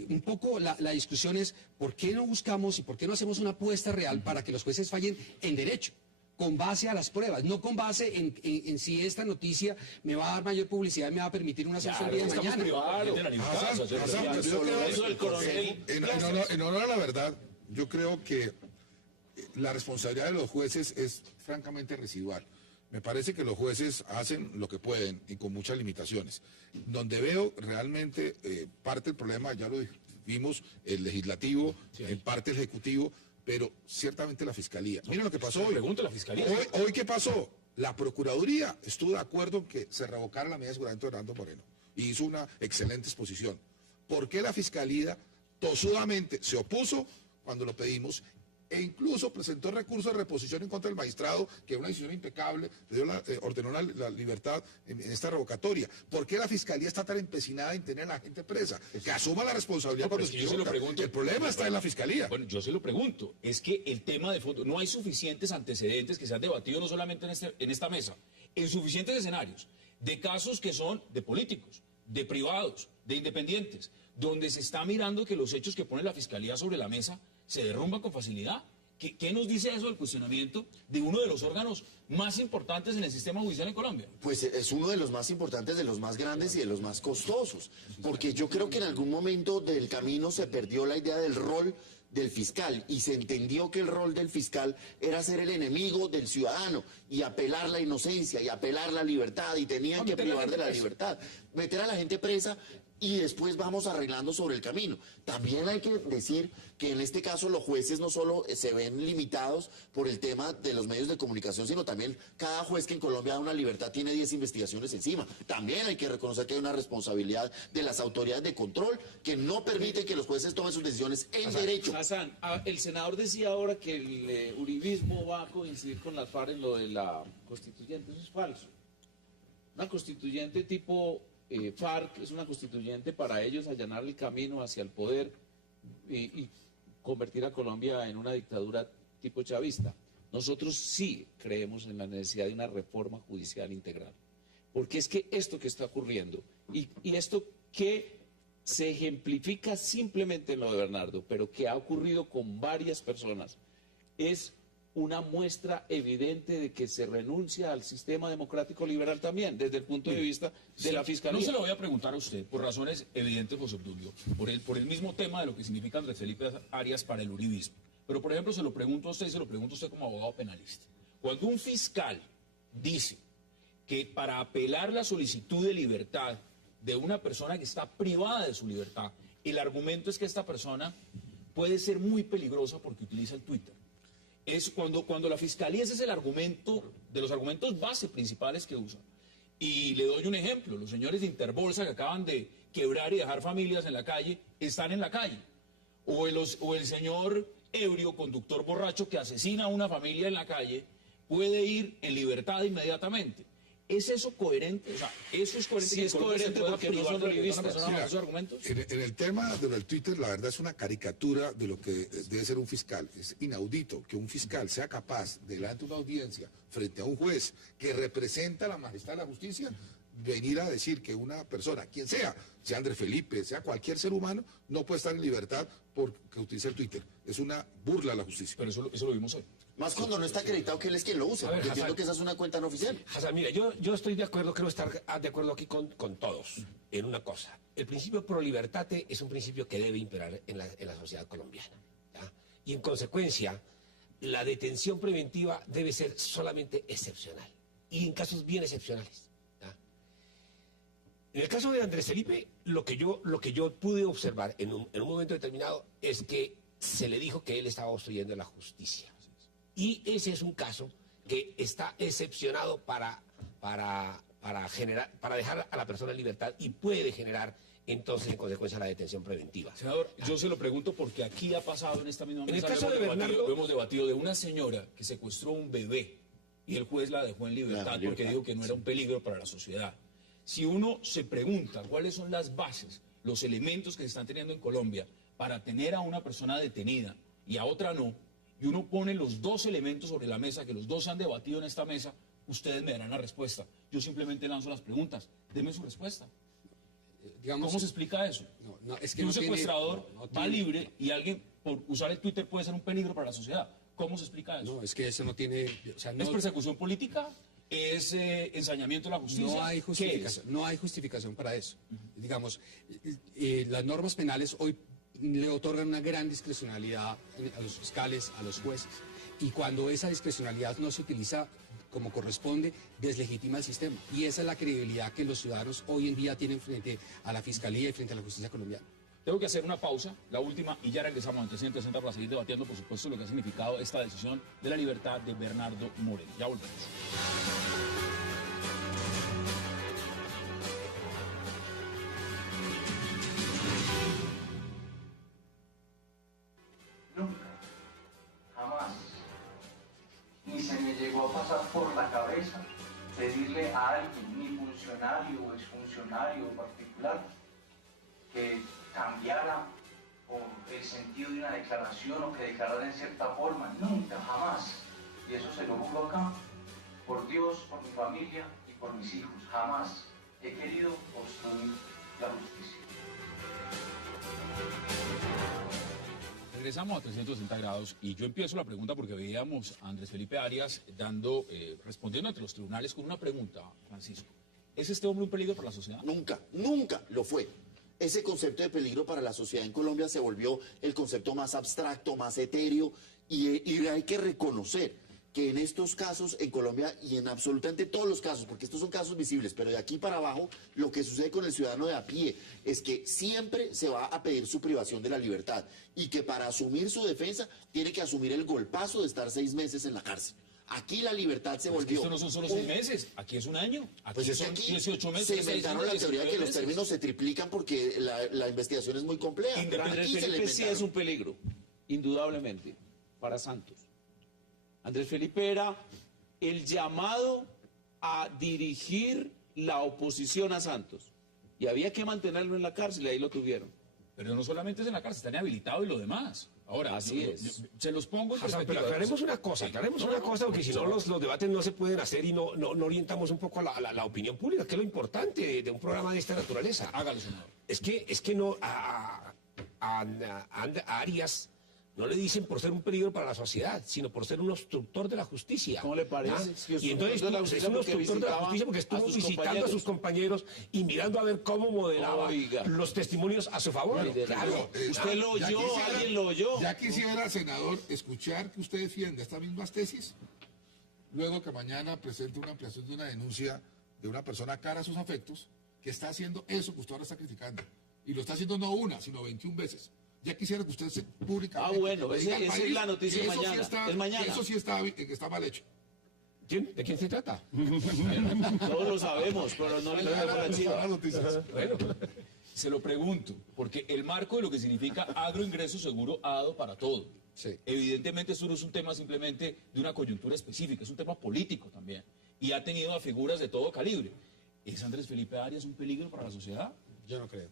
un poco la discusión es ¿por qué no buscamos y por qué no hacemos una apuesta real para que los jueces fallen en derecho? Con base a las pruebas, no con base en si esta noticia me va a dar mayor publicidad y me va a permitir una sanción el día de mañana. En honor a la verdad, yo creo que la responsabilidad de los jueces es francamente residual. Me parece que los jueces hacen lo que pueden y con muchas limitaciones. Donde veo realmente parte del problema, ya lo vimos, el legislativo, en parte el ejecutivo, pero ciertamente la fiscalía. Miren lo que pasó hoy. Pregunta a la fiscalía. Hoy, ¿qué pasó? La Procuraduría estuvo de acuerdo en que se revocara la medida de aseguramiento de Hernando Moreno y hizo una excelente exposición. ¿Por qué la fiscalía tosudamente se opuso cuando lo pedimos e incluso presentó recurso de reposición en contra del magistrado, que es una decisión impecable, ordenó la libertad en esta revocatoria? ¿Por qué la fiscalía está tan empecinada en tener a la gente presa? Que asuma la responsabilidad cuando yo se lo pregunto. El problema está en la fiscalía. Bueno, yo se lo pregunto. Es que el tema de fondo, no hay suficientes antecedentes que se han debatido no solamente en esta mesa, en suficientes escenarios, de casos que son de políticos, de privados, de independientes, donde se está mirando que los hechos que pone la fiscalía sobre la mesa se derrumban con facilidad. ¿Qué nos dice eso del cuestionamiento de uno de los órganos más importantes en el sistema judicial en Colombia? Pues es uno de los más importantes, de los más grandes y de los más costosos, porque yo creo que en algún momento del camino se perdió la idea del rol del fiscal y se entendió que el rol del fiscal era ser el enemigo del ciudadano y apelar la inocencia y apelar la libertad, y tenían que privar de la libertad, meter a la gente presa y después vamos arreglando sobre el camino. También hay que decir que en este caso los jueces no solo se ven limitados por el tema de los medios de comunicación, sino también cada juez que en Colombia da una libertad tiene 10 investigaciones encima. También hay que reconocer que hay una responsabilidad de las autoridades de control que no permiten que los jueces tomen sus decisiones en derecho. Hassan, el senador decía ahora que el uribismo va a coincidir con las FARC en lo de la constituyente. Eso es falso. Una constituyente tipo FARC es una constituyente para ellos allanar el camino hacia el poder y convertir a Colombia en una dictadura tipo chavista. Nosotros sí creemos en la necesidad de una reforma judicial integral, porque es que esto que está ocurriendo y esto que se ejemplifica simplemente en lo de Bernardo, pero que ha ocurrido con varias personas, es una muestra evidente de que se renuncia al sistema democrático liberal también, desde el punto de vista de la fiscalía. No se lo voy a preguntar a usted, por razones evidentes, José Obdulio, por el mismo tema de lo que significa Andrés Felipe Arias para el uribismo. Pero, por ejemplo, se lo pregunto a usted y se lo pregunto a usted como abogado penalista. Cuando un fiscal dice que para apelar la solicitud de libertad de una persona que está privada de su libertad, el argumento es que esta persona puede ser muy peligrosa porque utiliza el Twitter. Es cuando la fiscalía, ese es el argumento, de los argumentos base principales que usa. Y le doy un ejemplo: los señores de Interbolsa que acaban de quebrar y dejar familias en la calle, están en la calle. O el señor ebrio, conductor borracho que asesina a una familia en la calle, puede ir en libertad inmediatamente. ¿Es eso coherente? O sea, ¿eso es coherente? Sí, es coherente porque no son uribistas. ¿Esos argumentos? En el tema del Twitter, la verdad es una caricatura de lo que debe ser un fiscal. Es inaudito que un fiscal sea capaz, delante de una audiencia, frente a un juez que representa a la majestad de la justicia, venir a decir que una persona, quien sea Andrés Felipe, sea cualquier ser humano, no puede estar en libertad porque utiliza el Twitter. Es una burla a la justicia. Pero eso lo vimos hoy. Más cuando no está acreditado que él es quien lo use. Porque entiendo que esa es una cuenta no oficial. Hassan, mira, yo estoy de acuerdo, creo estar de acuerdo aquí con todos en una cosa. El principio pro libertate es un principio que debe imperar en la sociedad colombiana, ¿ya? Y en consecuencia, la detención preventiva debe ser solamente excepcional y en casos bien excepcionales, ¿ya? En el caso de Andrés Felipe, lo que yo pude observar en un momento determinado es que se le dijo que él estaba obstruyendo la justicia. Y ese es un caso que está excepcionado para dejar a la persona en libertad y puede generar entonces en consecuencia la detención preventiva. Senador, yo se lo pregunto porque aquí ha pasado en esta misma mesa, en el caso de Bernardo, lo hemos debatido de una señora que secuestró a un bebé y el juez la dejó en libertad porque dijo que no era un peligro para la sociedad. Si uno se pregunta cuáles son las bases, los elementos que se están teniendo en Colombia para tener a una persona detenida y a otra no, y uno pone los dos elementos sobre la mesa, que los dos se han debatido en esta mesa, ustedes me darán la respuesta. Yo simplemente lanzo las preguntas. Deme su respuesta. Digamos, ¿cómo se explica eso? Es que un secuestrador va libre y alguien por usar el Twitter puede ser un peligro para la sociedad. ¿Cómo se explica eso? No, es que eso no tiene... O sea, no, ¿es persecución política? ¿Es ensañamiento de la justicia? No hay justificación, no hay justificación para eso. Digamos, las normas penales hoy le otorgan una gran discrecionalidad a los fiscales, a los jueces. Y cuando esa discrecionalidad no se utiliza como corresponde, deslegitima el sistema. Y esa es la credibilidad que los ciudadanos hoy en día tienen frente a la Fiscalía y frente a la justicia colombiana. Tengo que hacer una pausa, la última, y ya regresamos en 360 para seguir debatiendo, por supuesto, lo que ha significado esta decisión de la libertad de Bernardo Moreno. Ya volvemos. Nunca, jamás, ni se me llegó a pasar por la cabeza pedirle a alguien, ni funcionario o exfuncionario particular, que cambiara el sentido de una declaración o que declarara en cierta forma. Nunca, jamás. Y eso se lo juro acá, por Dios, por mi familia y por mis hijos. Jamás he querido obstruir la justicia. Regresamos a 360 grados y yo empiezo la pregunta porque veíamos a Andrés Felipe Arias respondiendo ante los tribunales con una pregunta, Francisco. ¿Es este hombre un peligro para la sociedad? Nunca, nunca lo fue. Ese concepto de peligro para la sociedad en Colombia se volvió el concepto más abstracto, más etéreo, y hay que reconocer que en estos casos, en Colombia y en absolutamente todos los casos, porque estos son casos visibles, pero de aquí para abajo, lo que sucede con el ciudadano de a pie es que siempre se va a pedir su privación de la libertad y que para asumir su defensa tiene que asumir el golpazo de estar 6 meses en la cárcel. Aquí la libertad se volvió... Esto no son solo 6 meses, aquí es un año, aquí pues es que son aquí 18 meses. se inventaron la teoría que los términos se triplican porque la investigación es muy compleja. Andrés Felipe sí es un peligro, indudablemente, para Santos. Andrés Felipe era el llamado a dirigir la oposición a Santos. Y había que mantenerlo en la cárcel y ahí lo tuvieron. Pero no solamente es en la cárcel, está inhabilitado y lo demás. Ahora, así es. Se los pongo en Pero perspectiva. aclaremos una cosa, porque si no los debates no se pueden hacer y no orientamos un poco a la opinión pública, que es lo importante de un programa de esta naturaleza. Hágalo, senador. Es que no a Arias no le dicen por ser un peligro para la sociedad, sino por ser un obstructor de la justicia. ¿Cómo le parece? ¿Ah? Y entonces es un obstructor de la justicia porque estuvo visitando a sus compañeros y mirando a ver cómo moderaba los testimonios a su favor. Claro. ¿Usted lo oyó? ¿Alguien lo oyó? Ya quisiera, senador, escuchar que usted defienda estas mismas tesis, luego que mañana presente una ampliación de una denuncia de una persona cara a sus afectos que está haciendo eso que usted ahora está criticando. Y lo está haciendo no una, sino 21 veces. Ya quisiera que usted se públicamente... Bueno, esa es la noticia mañana. Es mañana. Eso sí está mal hecho. ¿De quién se trata? Todos lo sabemos, pero no le damos la chiva. Bueno, se lo pregunto, porque el marco de lo que significa agroingreso seguro ha dado para todo. Sí. Evidentemente esto no es un tema simplemente de una coyuntura específica, es un tema político también. Y ha tenido a figuras de todo calibre. ¿Es Andrés Felipe Arias un peligro para la sociedad? Yo no creo.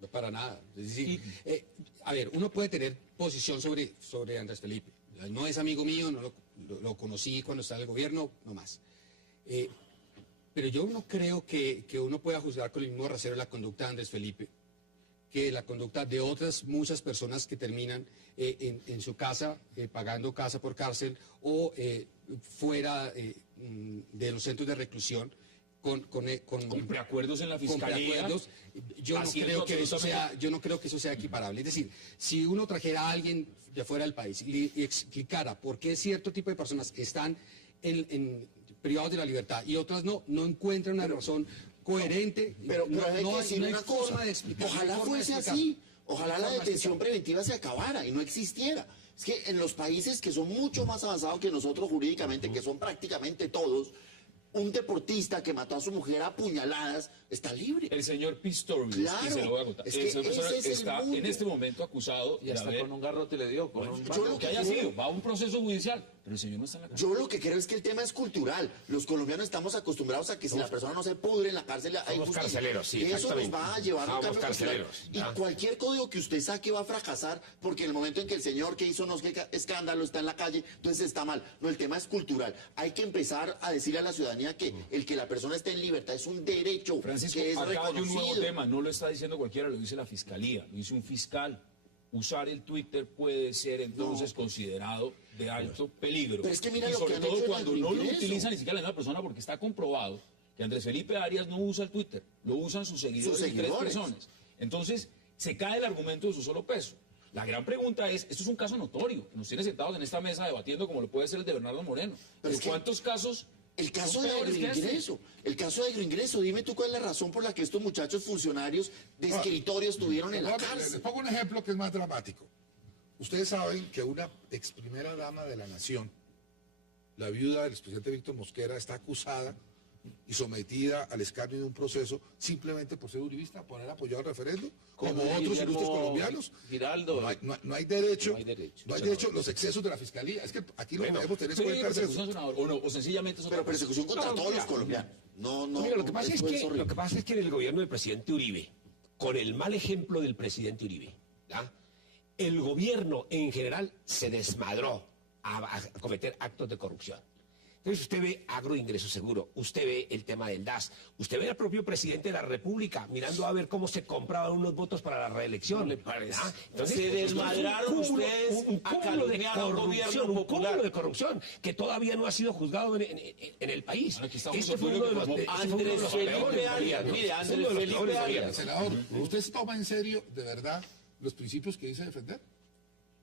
No, para nada. Es decir, a ver, uno puede tener posición sobre Andrés Felipe. No es amigo mío, no lo conocí cuando estaba en el gobierno, no más. Pero yo no creo que uno pueda juzgar con el mismo rasero la conducta de Andrés Felipe que la conducta de otras muchas personas que terminan en su casa, pagando casa por cárcel o fuera de los centros de reclusión. Con preacuerdos en la fiscalía. Yo no creo que eso sea equiparable. Es decir, si uno trajera a alguien de fuera del país y explicara por qué cierto tipo de personas están privados de la libertad y otras no encuentran una razón coherente. Pero hay que decir una cosa. Ojalá fuese así. Ojalá la detención preventiva se acabara y no existiera. Es que en los países que son mucho más avanzados que nosotros jurídicamente, que son prácticamente todos, un deportista que mató a su mujer a puñaladas está libre. El señor Pistorius, claro, y se lo voy a contar. Es que está en este momento acusado y hasta con un garrote le dio. Lo que haya sido, va a un proceso judicial, pero el señor no está en la cárcel. Yo lo que creo es que el tema es cultural. Los colombianos estamos acostumbrados a que si la persona no se pudre en la cárcel hay somos justicia. Carceleros, sí, eso nos va a llevar a un cambio cultural. Y ¿no? cualquier código que usted saque va a fracasar porque en el momento en que el señor que hizo no sé qué escándalo está en la calle, entonces está mal. No, el tema es cultural. Hay que empezar a decirle a la ciudadanía que el que la persona esté en libertad es un derecho. Francisco, que es acá hay un nuevo reconocido. tema, no lo está diciendo cualquiera, lo dice la fiscalía, lo dice un fiscal. Usar el Twitter puede ser entonces considerado de alto peligro. Pero es que mira y lo sobre que han todo hecho en cuando no lo Agroingreso. utiliza ni siquiera la misma persona, porque está comprobado que Andrés Felipe Arias no usa el Twitter, lo usan sus seguidores y 3 personas. Entonces, se cae el argumento de su solo peso. La gran pregunta es, esto es un caso notorio, que nos tiene sentados en esta mesa debatiendo como lo puede ser el de Bernardo Moreno. Pero es que ¿cuántos casos? El caso son de peores que este? agroingreso, el caso de agroingreso, dime tú cuál es la razón por la que estos muchachos funcionarios de escritorio estuvieron en la Les cárcel. pongo un ejemplo que es más dramático. Ustedes saben que una ex primera dama de la nación, la viuda del expresidente Víctor Mosquera, está acusada y sometida al escarnio de un proceso simplemente por ser uribista, por haber apoyado el referendo, como otros Guillermo ilustres colombianos. Giraldo. No hay derecho, No hay derecho. no hay derecho, los excesos de la fiscalía. Es que aquí lo que debemos tener en Sí, cuenta es eso. persecución, senador, o no, o sencillamente es otra Pero cosa. persecución contra Claro, todos ya. los colombianos. No, Mira, lo que pasa eso es horrible. lo que pasa es que en el gobierno del presidente Uribe, con el mal ejemplo del presidente Uribe, ¿ya? El gobierno en general se desmadró a cometer actos de corrupción. Entonces usted ve agroingreso seguro, usted ve el tema del DAS, usted ve al propio presidente de la República mirando a ver cómo se compraban unos votos para la reelección. ¿No le parece? ¿Ah? Entonces, Se desmadraron un cúmulo- ustedes un a cúmulo de calumniar a un corrupción, gobierno un popular. cúmulo de corrupción que todavía no ha sido juzgado en el país. Ahora, aquí estamos Este fue seguro uno de los, que este fue uno de Andrés los Felipe peores Arias, gobiernos. mire, Uno Andrés de los Felipe peores Arias. gobiernos. Senador, ¿usted se toma en serio, de verdad, los principios que dice defender?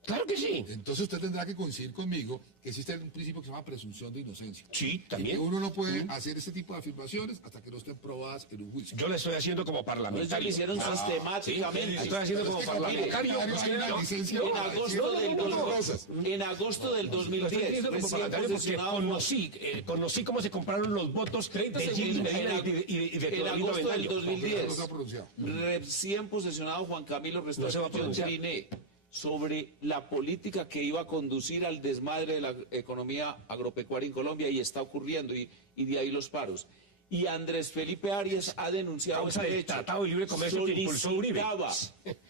Claro que sí. Entonces usted tendrá que coincidir conmigo que existe un principio que se llama presunción de inocencia. Sí, Y también. que uno no puede hacer ese tipo de afirmaciones hasta que no estén probadas en un juicio. Yo lo estoy haciendo como Eso parlamentario. lo hicieron sistemáticamente. Estoy haciendo como parlamentario. Hay una licencia En para agosto, decir del otras cosas. en agosto del Lo estoy 2010, haciendo como recién parlamentario porque posesionado conocí cómo se compraron los votos 30 de segundos. Gilles Medina y de en Teodorito agosto del Avendaño. 2010, No se ha pronunciado. recién posesionado Juan Camilo No se va a Restauración pronunciar. Triné sobre la política que iba a conducir al desmadre de la economía agropecuaria en Colombia y está ocurriendo y de ahí los paros. Y Andrés Felipe Arias ha denunciado Causa ese del hecho. Tratado de Libre Comercio que impulsó Uribe. Solicitaba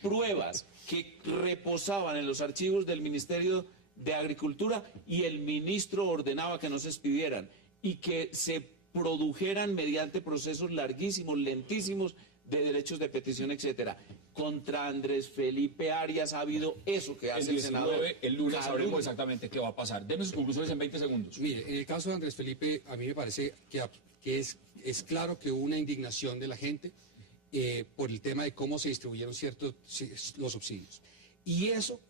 pruebas que reposaban en los archivos del Ministerio de Agricultura y el ministro ordenaba que no se expidieran y que se produjeran mediante procesos larguísimos, lentísimos de derechos de petición, etcétera. Contra Andrés Felipe Arias ha habido eso que El hace el senador. 19, el lunes Calumnia. sabremos exactamente qué va a pasar. Deme sus conclusiones en 20 segundos. Mire, en el caso de Andrés Felipe, a mí me parece que es claro que hubo una indignación de la gente por el tema de cómo se distribuyeron los subsidios. Y eso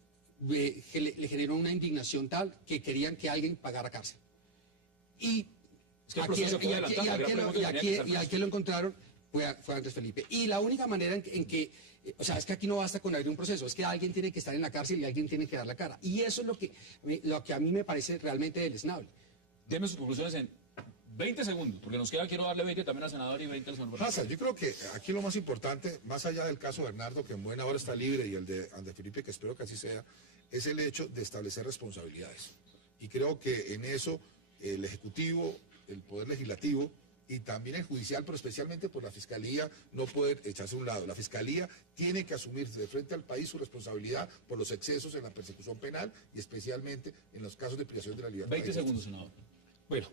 le generó una indignación tal que querían que alguien pagara cárcel. Y Es que el proceso puede adelantar, la gran pregunta tenía que ser al que lo encontraron fue Andrés Felipe. Y la única manera en que, o sea, es que aquí no basta con abrir un proceso, es que alguien tiene que estar en la cárcel y alguien tiene que dar la cara. Y eso es lo que a mí me parece realmente deleznable. Deme sus conclusiones en 20 segundos, porque nos queda, quiero darle 20 también al senador y 20 al senador. Pasa, yo creo que aquí lo más importante, más allá del caso Bernardo, que en buena hora está libre, y el de Andrés Felipe, que espero que así sea, es el hecho de establecer responsabilidades. Y creo que en eso el Ejecutivo, el Poder Legislativo y también el Judicial, pero especialmente por la Fiscalía, no puede echarse a un lado. La Fiscalía tiene que asumir de frente al país su responsabilidad por los excesos en la persecución penal y especialmente en los casos de privación de la libertad. 20 segundos, senador. Bueno,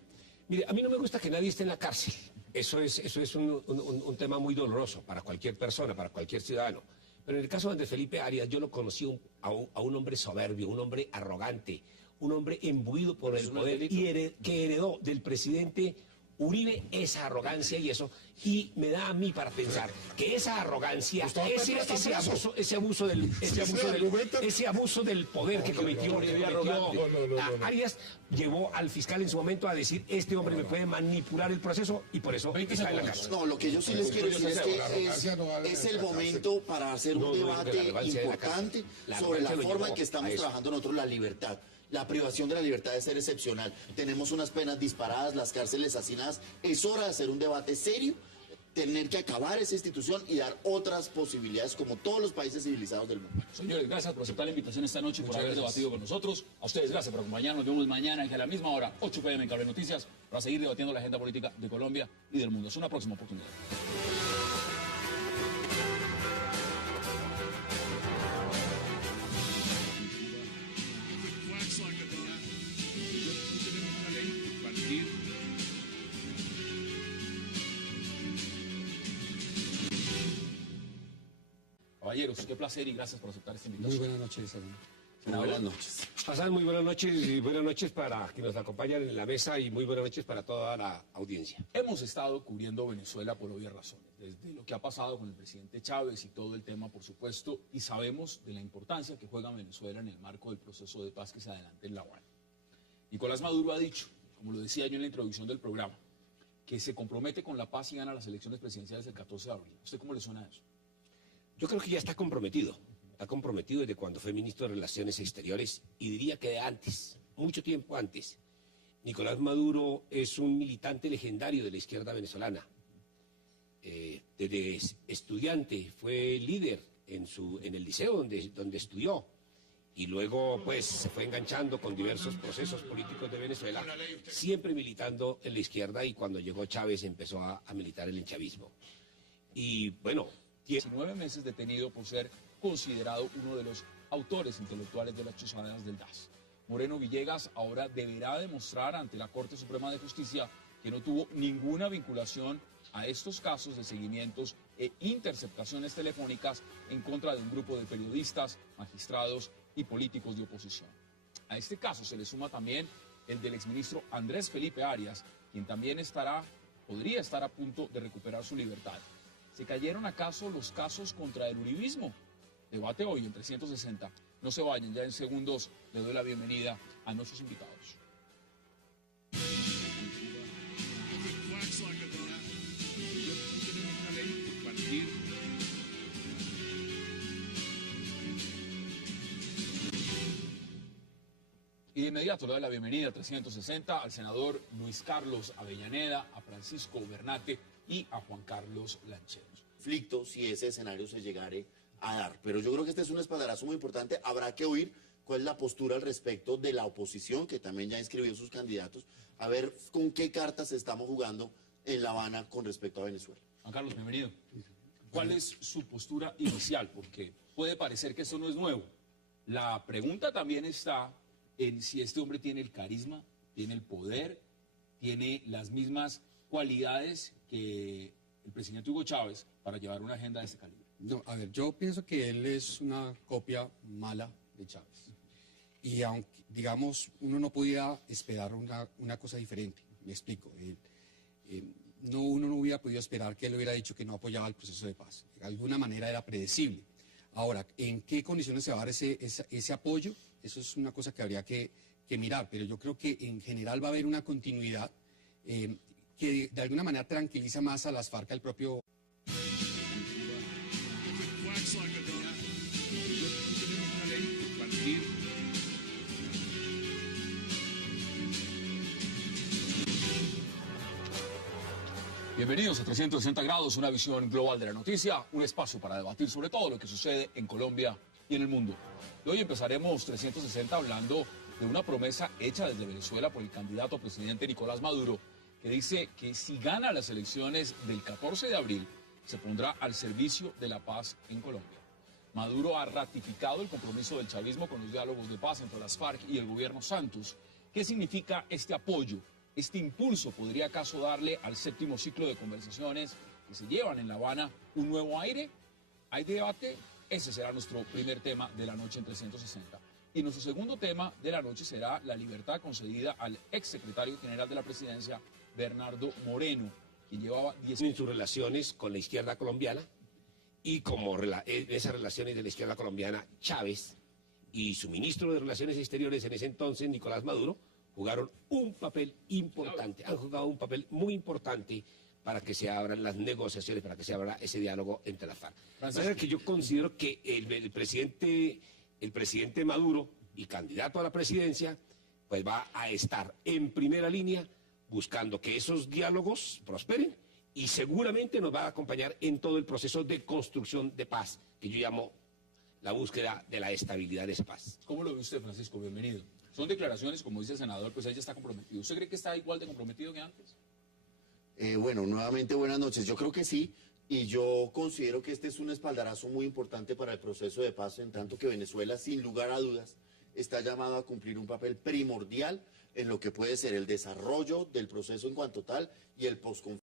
mire, a mí no me gusta que nadie esté en la cárcel. Eso es un tema muy doloroso para cualquier persona, para cualquier ciudadano. Pero en el caso de Andrés Felipe Arias, yo lo conocí a un hombre soberbio, un hombre arrogante, un hombre imbuido por el poder y que heredó del presidente Uribe esa arrogancia y eso, y me da a mí para pensar que esa arrogancia, ese abuso del poder que cometió Arias, llevó al fiscal en su momento a decir, este hombre me puede manipular el proceso y por eso está en la cárcel. No, lo que yo sí les quiero decir es que es el momento para hacer un debate importante sobre la forma en que estamos trabajando nosotros la libertad. La privación de la libertad de ser excepcional. Tenemos unas penas disparadas, las cárceles hacinadas. Es hora de hacer un debate serio, tener que acabar esa institución y dar otras posibilidades como todos los países civilizados del mundo. Señores, gracias por aceptar la invitación esta noche y por haber debatido con nosotros. A ustedes, gracias por acompañarnos. Nos vemos mañana y a la misma hora, 8 p.m. en Cable Noticias, para seguir debatiendo la agenda política de Colombia y del mundo. Es una próxima oportunidad. Caballeros, qué placer y gracias por aceptar esta invitación. Muy buenas noches, hermano. Buenas noches. Pasan muy buenas noches y buenas noches para quienes nos acompañan en la mesa y muy buenas noches para toda la audiencia. Hemos estado cubriendo Venezuela por obvias razones, desde lo que ha pasado con el presidente Chávez y todo el tema, por supuesto, y sabemos de la importancia que juega Venezuela en el marco del proceso de paz que se adelanta en La Habana. Nicolás Maduro ha dicho, como lo decía yo en la introducción del programa, que se compromete con la paz y gana las elecciones presidenciales el 14 de abril. ¿A usted cómo le suena eso? Yo creo que ya está comprometido desde cuando fue ministro de Relaciones Exteriores y diría que de antes, mucho tiempo antes. Nicolás Maduro es un militante legendario de la izquierda venezolana. Desde estudiante fue líder en el liceo donde estudió y luego pues se fue enganchando con diversos procesos políticos de Venezuela, siempre militando en la izquierda, y cuando llegó Chávez empezó a militar en el chavismo. Y bueno, 19 meses detenido por ser considerado uno de los autores intelectuales de las chuzadas del gas. Moreno Villegas ahora deberá demostrar ante la Corte Suprema de Justicia que no tuvo ninguna vinculación a estos casos de seguimientos e interceptaciones telefónicas en contra de un grupo de periodistas, magistrados y políticos de oposición. A este caso se le suma también el del exministro Andrés Felipe Arias, quien también podría estar a punto de recuperar su libertad. ¿Se cayeron acaso los casos contra el uribismo? Debate hoy en 360. No se vayan, ya en segundos le doy la bienvenida a nuestros invitados. Y de inmediato le doy la bienvenida a 360 al senador Luis Carlos Avellaneda, a Francisco Bernate y a Juan Carlos Lancheros. Conflicto si ese escenario se llegare a dar. Pero yo creo que este es un espaldarazo muy importante. Habrá que oír cuál es la postura al respecto de la oposición, que también ya inscribió sus candidatos, a ver con qué cartas estamos jugando en La Habana con respecto a Venezuela. Juan Carlos, bienvenido. ¿Cuál es su postura inicial? Porque puede parecer que esto no es nuevo. La pregunta también está en si este hombre tiene el carisma, tiene el poder, tiene las mismas cualidades que el presidente Hugo Chávez para llevar una agenda de este calibre. No, a ver, yo pienso que él es una copia mala de Chávez. Y aunque, digamos, uno no podía esperar una cosa diferente, me explico. Uno no hubiera podido esperar que él hubiera dicho que no apoyaba el proceso de paz. De alguna manera era predecible. Ahora, ¿en qué condiciones se va a dar ese apoyo? Eso es una cosa que habría que mirar, pero yo creo que en general va a haber una continuidad que de alguna manera tranquiliza más a las FARC que al propio... Bienvenidos a 360 grados, una visión global de la noticia, un espacio para debatir sobre todo lo que sucede en Colombia y en el mundo. Y hoy empezaremos 360 hablando de una promesa hecha desde Venezuela por el candidato a presidente Nicolás Maduro, que dice que si gana las elecciones del 14 de abril, se pondrá al servicio de la paz en Colombia. Maduro ha ratificado el compromiso del chavismo con los diálogos de paz entre las FARC y el gobierno Santos. ¿Qué significa este apoyo? ¿Este impulso podría acaso darle al séptimo ciclo de conversaciones que se llevan en La Habana un nuevo aire? ¿Hay debate? Ese será nuestro primer tema de la noche en 360. Y nuestro segundo tema de la noche será la libertad concedida al exsecretario general de la presidencia, Bernardo Moreno, quien llevaba 10 años en sus relaciones con la izquierda colombiana, y como en esas relaciones de la izquierda colombiana, Chávez y su ministro de Relaciones Exteriores en ese entonces, Nicolás Maduro, jugaron un papel importante, han jugado un papel muy importante para que se abran las negociaciones, para que se abra ese diálogo entre las FARC. De manera que yo considero que el presidente Maduro, y candidato a la presidencia, pues va a estar en primera línea buscando que esos diálogos prosperen, y seguramente nos va a acompañar en todo el proceso de construcción de paz, que yo llamo la búsqueda de la estabilidad de esa paz. ¿Cómo lo ve usted, Francisco? Bienvenido. Son declaraciones, como dice el senador, pues ella está comprometido. ¿Usted cree que está igual de comprometido que antes? Bueno, nuevamente buenas noches. Yo creo que sí, y yo considero que este es un espaldarazo muy importante para el proceso de paz, en tanto que Venezuela, sin lugar a dudas, está llamado a cumplir un papel primordial en lo que puede ser el desarrollo del proceso en cuanto tal y el posconflicto.